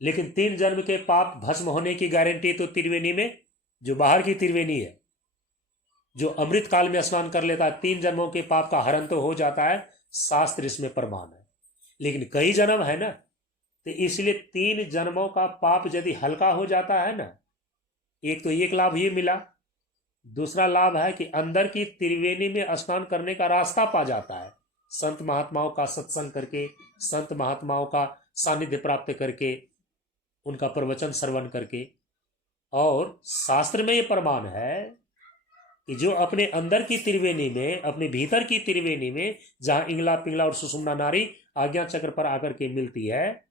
लेकिन 3 जन्म के पाप भस्म होने की गारंटी तो त्रिवेणी में, जो बाहर की त्रिवेणी है, जो अमृत काल में स्नान कर लेता है, 3 जन्मों के पाप का हरण तो हो जाता है, शास्त्र इसमें प्रमाण है। लेकिन कई जन्म है ना, तो इसलिए 3 जन्मों का पाप यदि हल्का हो जाता है ना, एक तो एक लाभ ये मिला, दूसरा लाभ है कि अंदर की त्रिवेणी में स्नान करने का रास्ता पा जाता है। संत महात्माओं का सत्संग करके, संत महात्माओं का सानिध्य प्राप्त करके, उनका प्रवचन श्रवण करके। और शास्त्र में ये प्रमाण है कि जो अपने अंदर की त्रिवेणी में, अपने भीतर की त्रिवेणी में, जहां इंगला पिंगला और सुषुम्ना नारी आज्ञा चक्र पर आकर के मिलती है,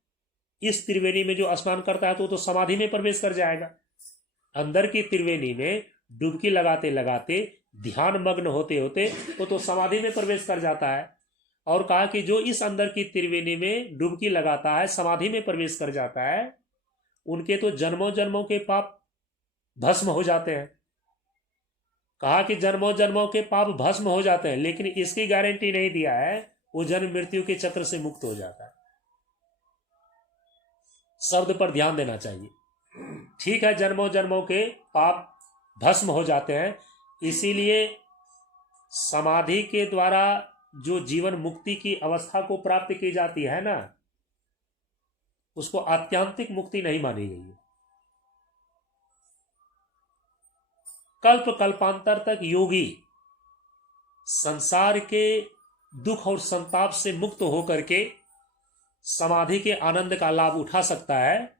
इस त्रिवेणी में जो स्नान करता है तो समाधि में प्रवेश कर जाएगा। अंदर की त्रिवेणी में डुबकी लगाते लगाते, ध्यान मग्न होते होते वो तो समाधि में प्रवेश कर जाता है। और कहा कि जो इस अंदर की त्रिवेणी में डुबकी लगाता है, समाधि में प्रवेश कर जाता है, उनके तो जन्मों जन्मों के पाप भस्म हो जाते हैं। कहा कि जन्मों जन्मों के पाप भस्म हो जाते हैं, लेकिन इसकी गारंटी नहीं दिया है वो जन्म मृत्यु के चक्र से मुक्त हो जाता है। शब्द पर ध्यान देना चाहिए। ठीक है, जन्मों जन्मों के पाप भस्म हो जाते हैं, इसीलिए समाधि के द्वारा जो जीवन मुक्ति की अवस्था को प्राप्त की जाती है ना, उसको आत्यांतिक मुक्ति नहीं मानी गई है। कल्प कल्पांतर तक योगी संसार के दुख और संताप से मुक्त होकर के समाधि के आनंद का लाभ उठा सकता है,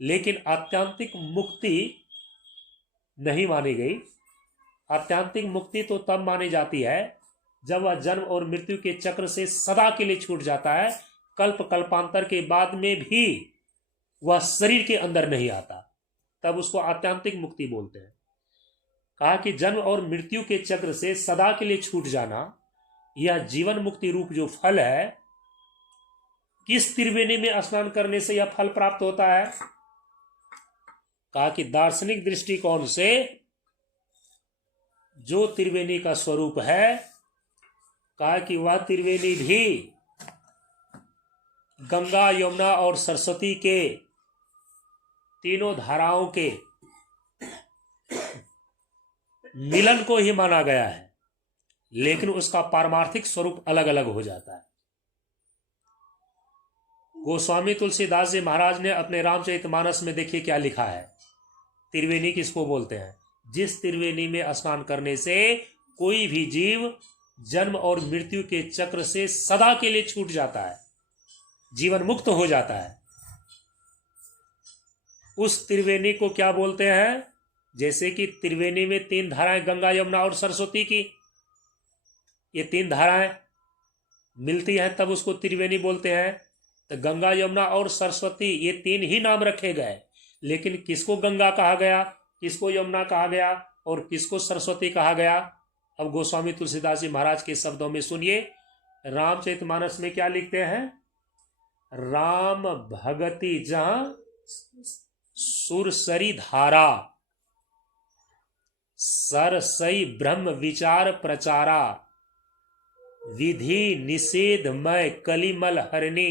लेकिन आत्यांतिक मुक्ति नहीं मानी गई। आत्यांतिक मुक्ति तो तब मानी जाती है जब वह जन्म और मृत्यु के चक्र से सदा के लिए छूट जाता है, कल्प कल्पांतर के बाद में भी वह शरीर के अंदर नहीं आता, तब उसको आत्यांतिक मुक्ति बोलते हैं। कहा कि जन्म और मृत्यु के चक्र से सदा के लिए छूट जाना, यह जीवन मुक्ति रूप जो फल है, किस त्रिवेणी में स्नान करने से यह फल प्राप्त होता है? कहा कि दार्शनिक दृष्टिकोण से जो त्रिवेणी का स्वरूप है, कहा कि वह त्रिवेणी भी गंगा, यमुना और सरस्वती के तीनों धाराओं के मिलन को ही माना गया है, लेकिन उसका पारमार्थिक स्वरूप अलग अलग हो जाता है। गोस्वामी तुलसीदास जी महाराज ने अपने रामचरितमानस में देखिए क्या लिखा है। त्रिवेणी किसको बोलते हैं? जिस त्रिवेणी में स्नान करने से कोई भी जीव जन्म और मृत्यु के चक्र से सदा के लिए छूट जाता है, जीवन मुक्त हो जाता है, उस त्रिवेणी को क्या बोलते हैं? जैसे कि त्रिवेणी में तीन धाराएं, गंगा, यमुना और सरस्वती की, ये तीन धाराएं मिलती हैं तब उसको त्रिवेणी बोलते हैं। तो गंगा, यमुना और सरस्वती ये तीन ही नाम रखे गए, लेकिन किसको गंगा कहा गया, किसको यमुना कहा गया और किसको सरस्वती कहा गया? अब गोस्वामी तुलसीदास जी महाराज के शब्दों में सुनिए। रामचरितमानस में क्या लिखते हैं? राम भगति जहां सुरसरी धारा, सरसई ब्रह्म विचार प्रचारा, विधि निषेध मय कलिमल हरणी,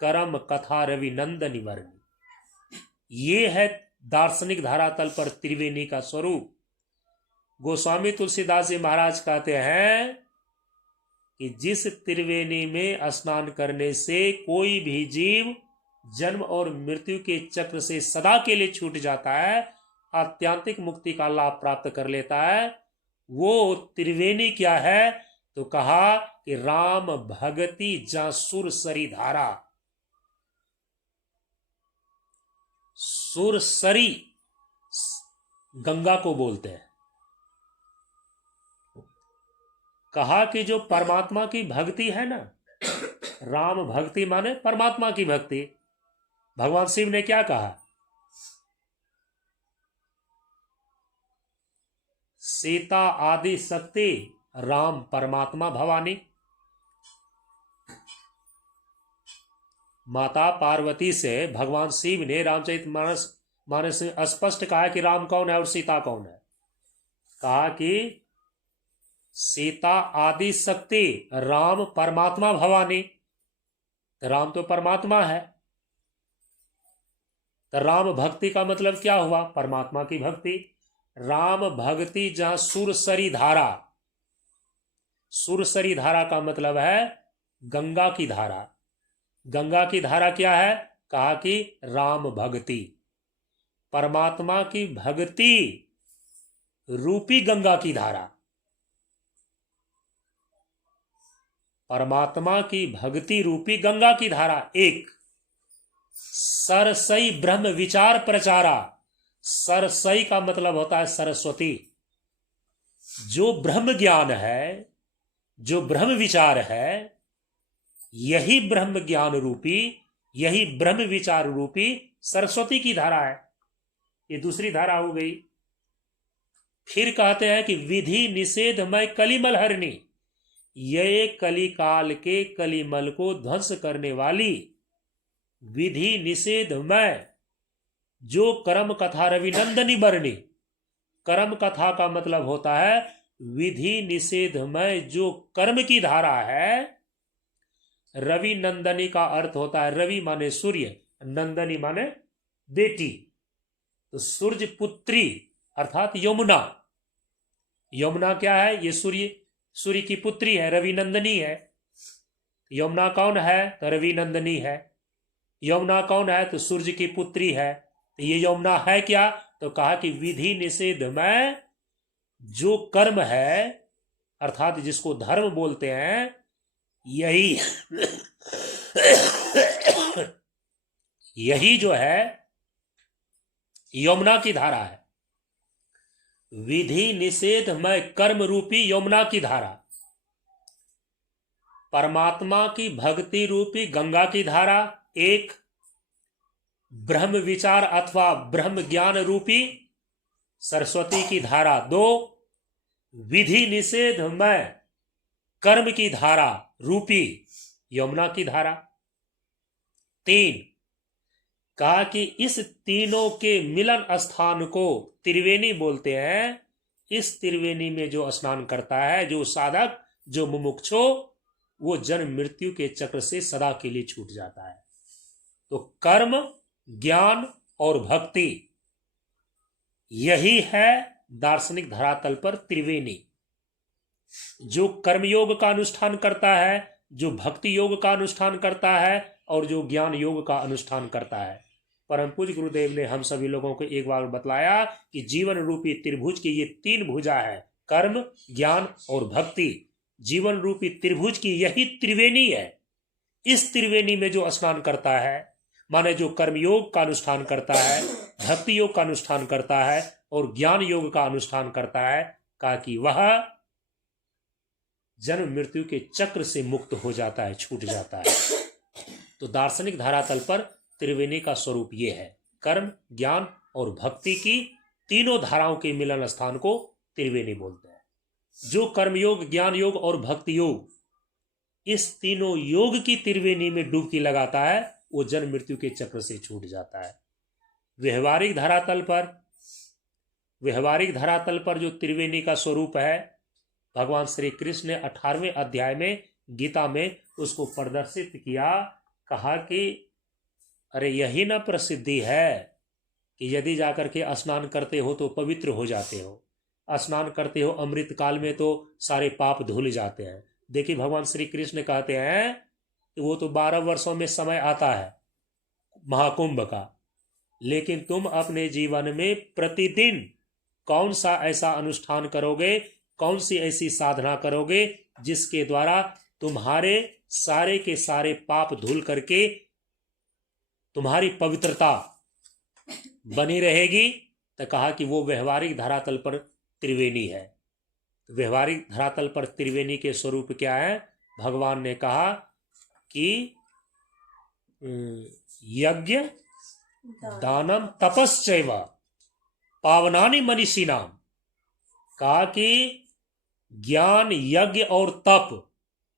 करम कथा रवि नंदनी वर्णी। ये है दार्शनिक धरातल पर त्रिवेणी का स्वरूप। गोस्वामी तुलसीदास जी महाराज कहते हैं कि जिस त्रिवेणी में स्नान करने से कोई भी जीव जन्म और मृत्यु के चक्र से सदा के लिए छूट जाता है, आत्यांतिक मुक्ति का लाभ प्राप्त कर लेता है, वो त्रिवेणी क्या है? तो कहा कि राम भगति जहां सुरसरी धारा। सुरसरी गंगा को बोलते हैं। कहा कि जो परमात्मा की भक्ति है ना, राम भक्ति माने परमात्मा की भक्ति। भगवान शिव ने क्या कहा? सीता आदि शक्ति राम परमात्मा भवानी। माता पार्वती से भगवान शिव ने रामचरितमानस में स्पष्ट कहा कि राम कौन है और सीता कौन है। कहा कि सीता आदि शक्ति राम परमात्मा भवानी। तो राम तो परमात्मा है, तो राम भक्ति का मतलब क्या हुआ? परमात्मा की भक्ति। राम भक्ति जहां सुरसरी धारा, सुरसरी धारा का मतलब है गंगा की धारा। गंगा की धारा क्या है? कहा कि राम भक्ति, परमात्मा की भक्ति रूपी गंगा की धारा। परमात्मा की भक्ति रूपी गंगा की धारा एक। सरसई ब्रह्म विचार प्रचारा। सरसई का मतलब होता है सरस्वती। जो ब्रह्म ज्ञान है, जो ब्रह्म विचार है, यही ब्रह्म ज्ञान रूपी, यही ब्रह्म विचार रूपी सरस्वती की धारा है। ये दूसरी धारा हो गई। फिर कहते हैं कि विधि निषेध मय कलिमल हरणी। ये कलिकाल के कलिमल को ध्वंस करने वाली विधि निषेध मय जो कर्म कथा रविनंदनी बरणी। कर्म कथा का मतलब होता है विधि निषेध में जो कर्म की धारा है। रवि नंदनी का अर्थ होता है, रवि माने सूर्य, नंदनी माने बेटी, तो सूर्य पुत्री अर्थात यमुना। यमुना क्या है? ये सूर्य की पुत्री है, रवि नंदनी है। यमुना कौन है? तो रवि नंदनी है। यमुना कौन है? तो सूर्य की पुत्री है। तो ये यमुना है क्या? तो कहा कि विधि निषेध में जो कर्म है अर्थात जिसको धर्म बोलते हैं, यही यही जो है यमुना की धारा है, विधि निषेध में कर्म रूपी यमुना की धारा, परमात्मा की भक्ति रूपी गंगा की धारा एक, ब्रह्म विचार अथवा ब्रह्म ज्ञान रूपी सरस्वती की धारा दो, विधि निषेध में कर्म की धारा रूपी यमुना की धारा तीन। कहा कि इस तीनों के मिलन स्थान को त्रिवेणी बोलते हैं। इस त्रिवेणी में जो स्नान करता है, जो साधक, जो मुमुक्षु, वो जन्म मृत्यु के चक्र से सदा के लिए छूट जाता है। तो कर्म, ज्ञान और भक्ति, यही है दार्शनिक धरातल पर त्रिवेणी। जो कर्मयोग का अनुष्ठान करता है, जो भक्ति योग का अनुष्ठान करता है और जो ज्ञान योग का अनुष्ठान करता है। परम पूज्य गुरुदेव ने हम सभी लोगों को एक बार बतलाया कि जीवन रूपी त्रिभुज की ये तीन भुजा है, कर्म, ज्ञान और भक्ति। जीवन रूपी त्रिभुज की यही त्रिवेणी है। इस त्रिवेणी में जो स्नान करता है, माने जो कर्मयोग का अनुष्ठान करता है, भक्ति योग का अनुष्ठान करता है और ज्ञान योग का अनुष्ठान करता है, कहा कि वह जन्म मृत्यु के चक्र से मुक्त हो जाता है, छूट जाता है। तो दार्शनिक धरातल पर त्रिवेणी का स्वरूप ये है। कर्म, ज्ञान और भक्ति की तीनों धाराओं के मिलन स्थान को त्रिवेणी बोलते हैं। जो कर्मयोग, ज्ञान योग और भक्ति योग, इस तीनों योग की त्रिवेणी में डुबकी लगाता है, वो जन्म मृत्यु के चक्र से छूट जाता है। व्यवहारिक धरातल पर जो त्रिवेणी का स्वरूप है, भगवान श्री कृष्ण ने 18वें अध्याय में गीता में उसको प्रदर्शित किया। कहा कि अरे यही ना प्रसिद्धि है कि यदि जाकर के स्नान करते हो तो पवित्र हो जाते हो, स्नान करते हो अमृत काल में तो सारे पाप धुल जाते हैं। देखिए भगवान श्री कृष्ण कहते हैं कि वो तो 12 वर्षों में समय आता है महाकुंभ का, लेकिन तुम अपने जीवन में प्रतिदिन कौन सा ऐसा अनुष्ठान करोगे, कौन सी ऐसी साधना करोगे जिसके द्वारा तुम्हारे सारे के सारे पाप धुल करके तुम्हारी पवित्रता बनी रहेगी। तो कहा कि वो व्यवहारिक धरातल पर त्रिवेणी है। व्यवहारिक धरातल पर त्रिवेणी के स्वरूप क्या है? भगवान ने कहा कि यज्ञ, दानम, तपस्चैव पावनानि मनीषिणाम। कहा कि ज्ञान, यज्ञ और तप,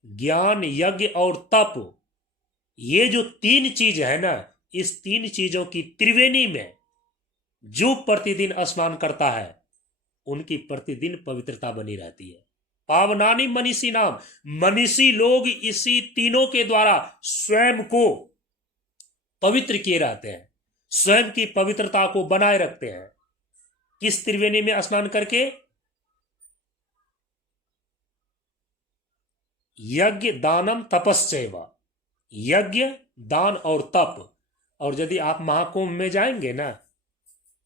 ज्ञान, यज्ञ और तप, ये जो तीन चीज है ना, इस तीन चीजों की त्रिवेणी में जो प्रतिदिन स्नान करता है उनकी प्रतिदिन पवित्रता बनी रहती है। पावनानि मनीषिणाम, मनीषी लोग इसी तीनों के द्वारा स्वयं को पवित्र किए रहते हैं, स्वयं की पवित्रता को बनाए रखते हैं। किस त्रिवेणी में स्नान करके? यज्ञ, दानम, तपस्चैव। यज्ञ, दान और तप। और यदि आप महाकुंभ में जाएंगे ना,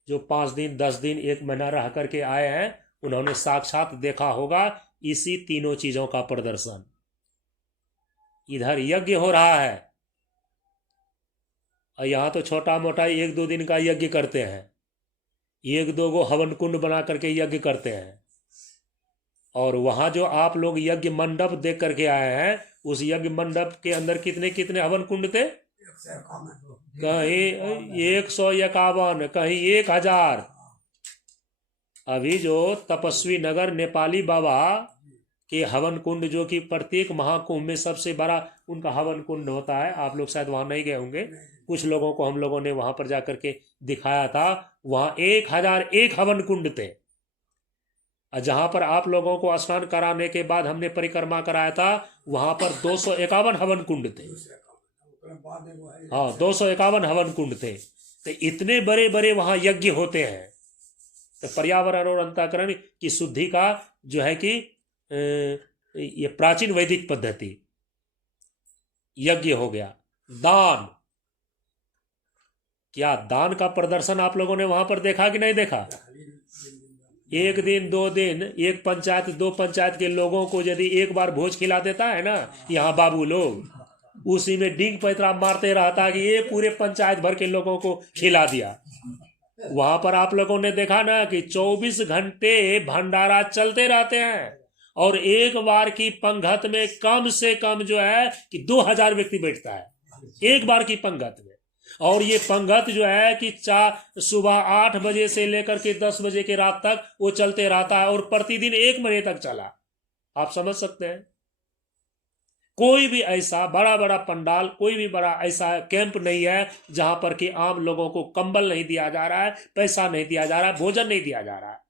जो 5 दिन 10 दिन 1 महीना रह करके आए हैं, उन्होंने साक्षात देखा होगा इसी तीनों चीजों का प्रदर्शन। इधर यज्ञ हो रहा है और यहां तो छोटा मोटा 1-2 दिन का यज्ञ करते हैं, 1-2 गो हवन कुंड बना करके यज्ञ करते हैं। और वहां जो आप लोग यज्ञ मंडप देख करके आए हैं, उस यज्ञ मंडप के अंदर कितने कितने हवन कुंड थे? कहीं 151, कहीं 1000। अभी जो तपस्वी नगर नेपाली बाबा के हवन कुंड, जो कि प्रत्येक महाकुंभ में सबसे बड़ा उनका हवन कुंड होता है, आप लोग शायद वहां नहीं गए होंगे, कुछ लोगों को हम लोगों ने वहां पर जाकर के दिखाया था। वहां 1001 हवन कुंड थे। जहां पर आप लोगों को स्नान कराने के बाद हमने परिक्रमा कराया था, वहां पर 251 हवन कुंड थे। हाँ, 251 हवन कुंड थे। तो इतने बड़े बड़े वहां यज्ञ होते हैं। तो पर्यावरण और अंतःकरण की शुद्धि का जो है कि ये प्राचीन वैदिक पद्धति यज्ञ हो गया। दान, क्या दान का प्रदर्शन आप लोगों ने वहां पर देखा कि नहीं देखा? 1 दिन 2 दिन, 1 पंचायत 2 पंचायत के लोगों को यदि एक बार भोज खिला देता है ना यहाँ बाबू लोग, उसी में डींग पैतरा मारते रहता कि ये पूरे पंचायत भर के लोगों को खिला दिया। वहां पर आप लोगों ने देखा ना कि 24 घंटे भंडारा चलते रहते हैं और एक बार की पंगत में कम से कम जो है कि 2000 व्यक्ति बैठता है एक बार की पंगत में। और ये पंगत जो है कि सुबह 8 बजे से लेकर के 10 बजे के रात तक वो चलते रहता है और प्रतिदिन 1 महीने तक चला। आप समझ सकते हैं, कोई भी ऐसा बड़ा बड़ा पंडाल, कोई भी बड़ा ऐसा कैंप नहीं है जहां पर कि आम लोगों को कंबल नहीं दिया जा रहा है, पैसा नहीं दिया जा रहा है, भोजन नहीं दिया जा रहा है।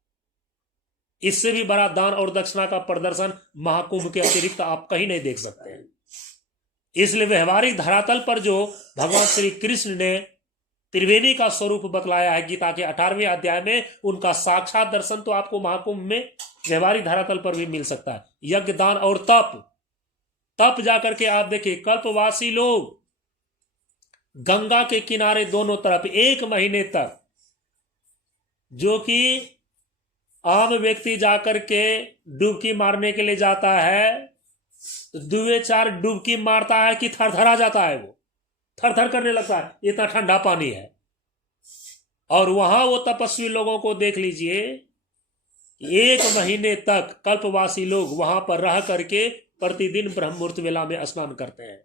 इससे भी बड़ा दान और दक्षिणा का प्रदर्शन महाकुंभ के अतिरिक्त आप कहीं नहीं देख सकते हैं। इसलिए व्यवहारिक धरातल पर जो भगवान श्री कृष्ण ने त्रिवेणी का स्वरूप बतलाया है गीता के 18वें अध्याय में, उनका साक्षात दर्शन तो आपको महाकुंभ में व्यवहारिक धरातल पर भी मिल सकता है। यज्ञ, दान और तप जाकर के आप देखिए, कल्पवासी लोग गंगा के किनारे दोनों तरफ 1 महीने तक, जो कि आम व्यक्ति जाकर के डुबकी मारने के लिए जाता है तो 2-4 डुबकी मारता है कि थरथरा जाता है, वो थरथर करने लगता है, इतना ठंडा पानी है। और वहां वो तपस्वी लोगों को देख लीजिए, 1 महीने तक कल्पवासी लोग वहां पर रह करके प्रतिदिन ब्रह्म मुहूर्त वेला में स्नान करते हैं।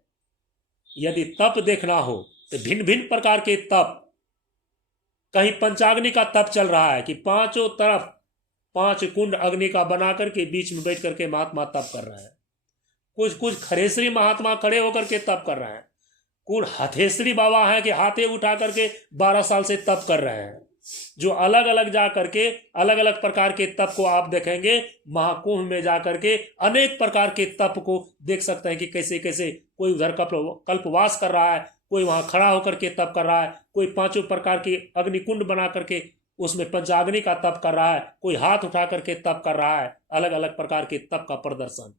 यदि तप देखना हो तो भिन्न भिन्न प्रकार के तप, कहीं पंचाग्नि का तप चल रहा है कि 5 तरफ 5 कुंड अग्नि का बना करके बीच में बैठ करके महात्मा तप कर रहे हैं। कुछ खरेश्वरी महात्मा खड़े होकर के तप कर रहे हैं। कुछ हथेश्वरी बाबा हैं कि हाथे उठा करके 12 साल से तप कर रहे हैं। जो अलग अलग जा करके अलग अलग प्रकार के तप को आप देखेंगे महाकुंभ में जा करके अनेक प्रकार के तप को देख सकते हैं कि कैसे कैसे कोई उधर कल्पवास कर रहा है, कोई वहां खड़ा होकर के तप कर रहा है, कोई 5 प्रकार के अग्निकुंड बना करके उसमें पंचाग्नि का तप कर रहा है, कोई हाथ उठा करके तप कर रहा है। अलग अलग प्रकार के तप का प्रदर्शन।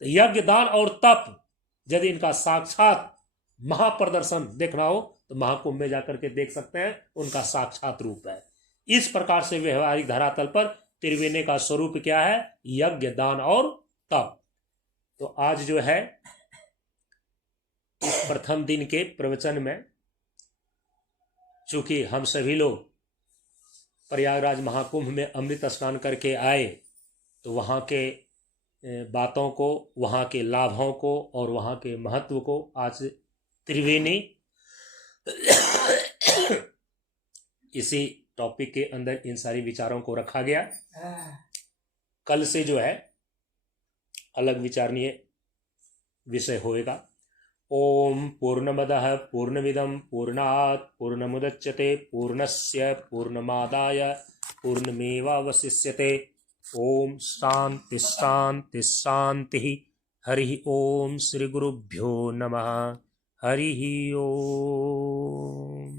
यज्ञ, दान और तप यदि इनका साक्षात महाप्रदर्शन देखना हो तो महाकुंभ में जाकर के देख सकते हैं, उनका साक्षात रूप है। इस प्रकार से व्यवहारिक धरातल पर त्रिवेणी का स्वरूप क्या है? यज्ञ, दान और तप। तो आज जो है इस प्रथम दिन के प्रवचन में, चूंकि हम सभी लोग प्रयागराज महाकुंभ में अमृत स्नान करके आए, तो वहाँ के बातों को, वहाँ के लाभों को और वहाँ के महत्व को आज त्रिवेणी इसी टॉपिक के अंदर इन सारी विचारों को रखा गया। कल से जो है अलग विचारणीय विषय होएगा। ओम पूर्णमदः पूर्णमिदं पूर्णात् पूर्णमुदच्यते पूर्णस्य पूर्णमादाय पूर्णमेवावशिष्यते। ओम शांति शांति शांति। हरि ओम। श्री गुरुभ्यो नमः। हरि ओम।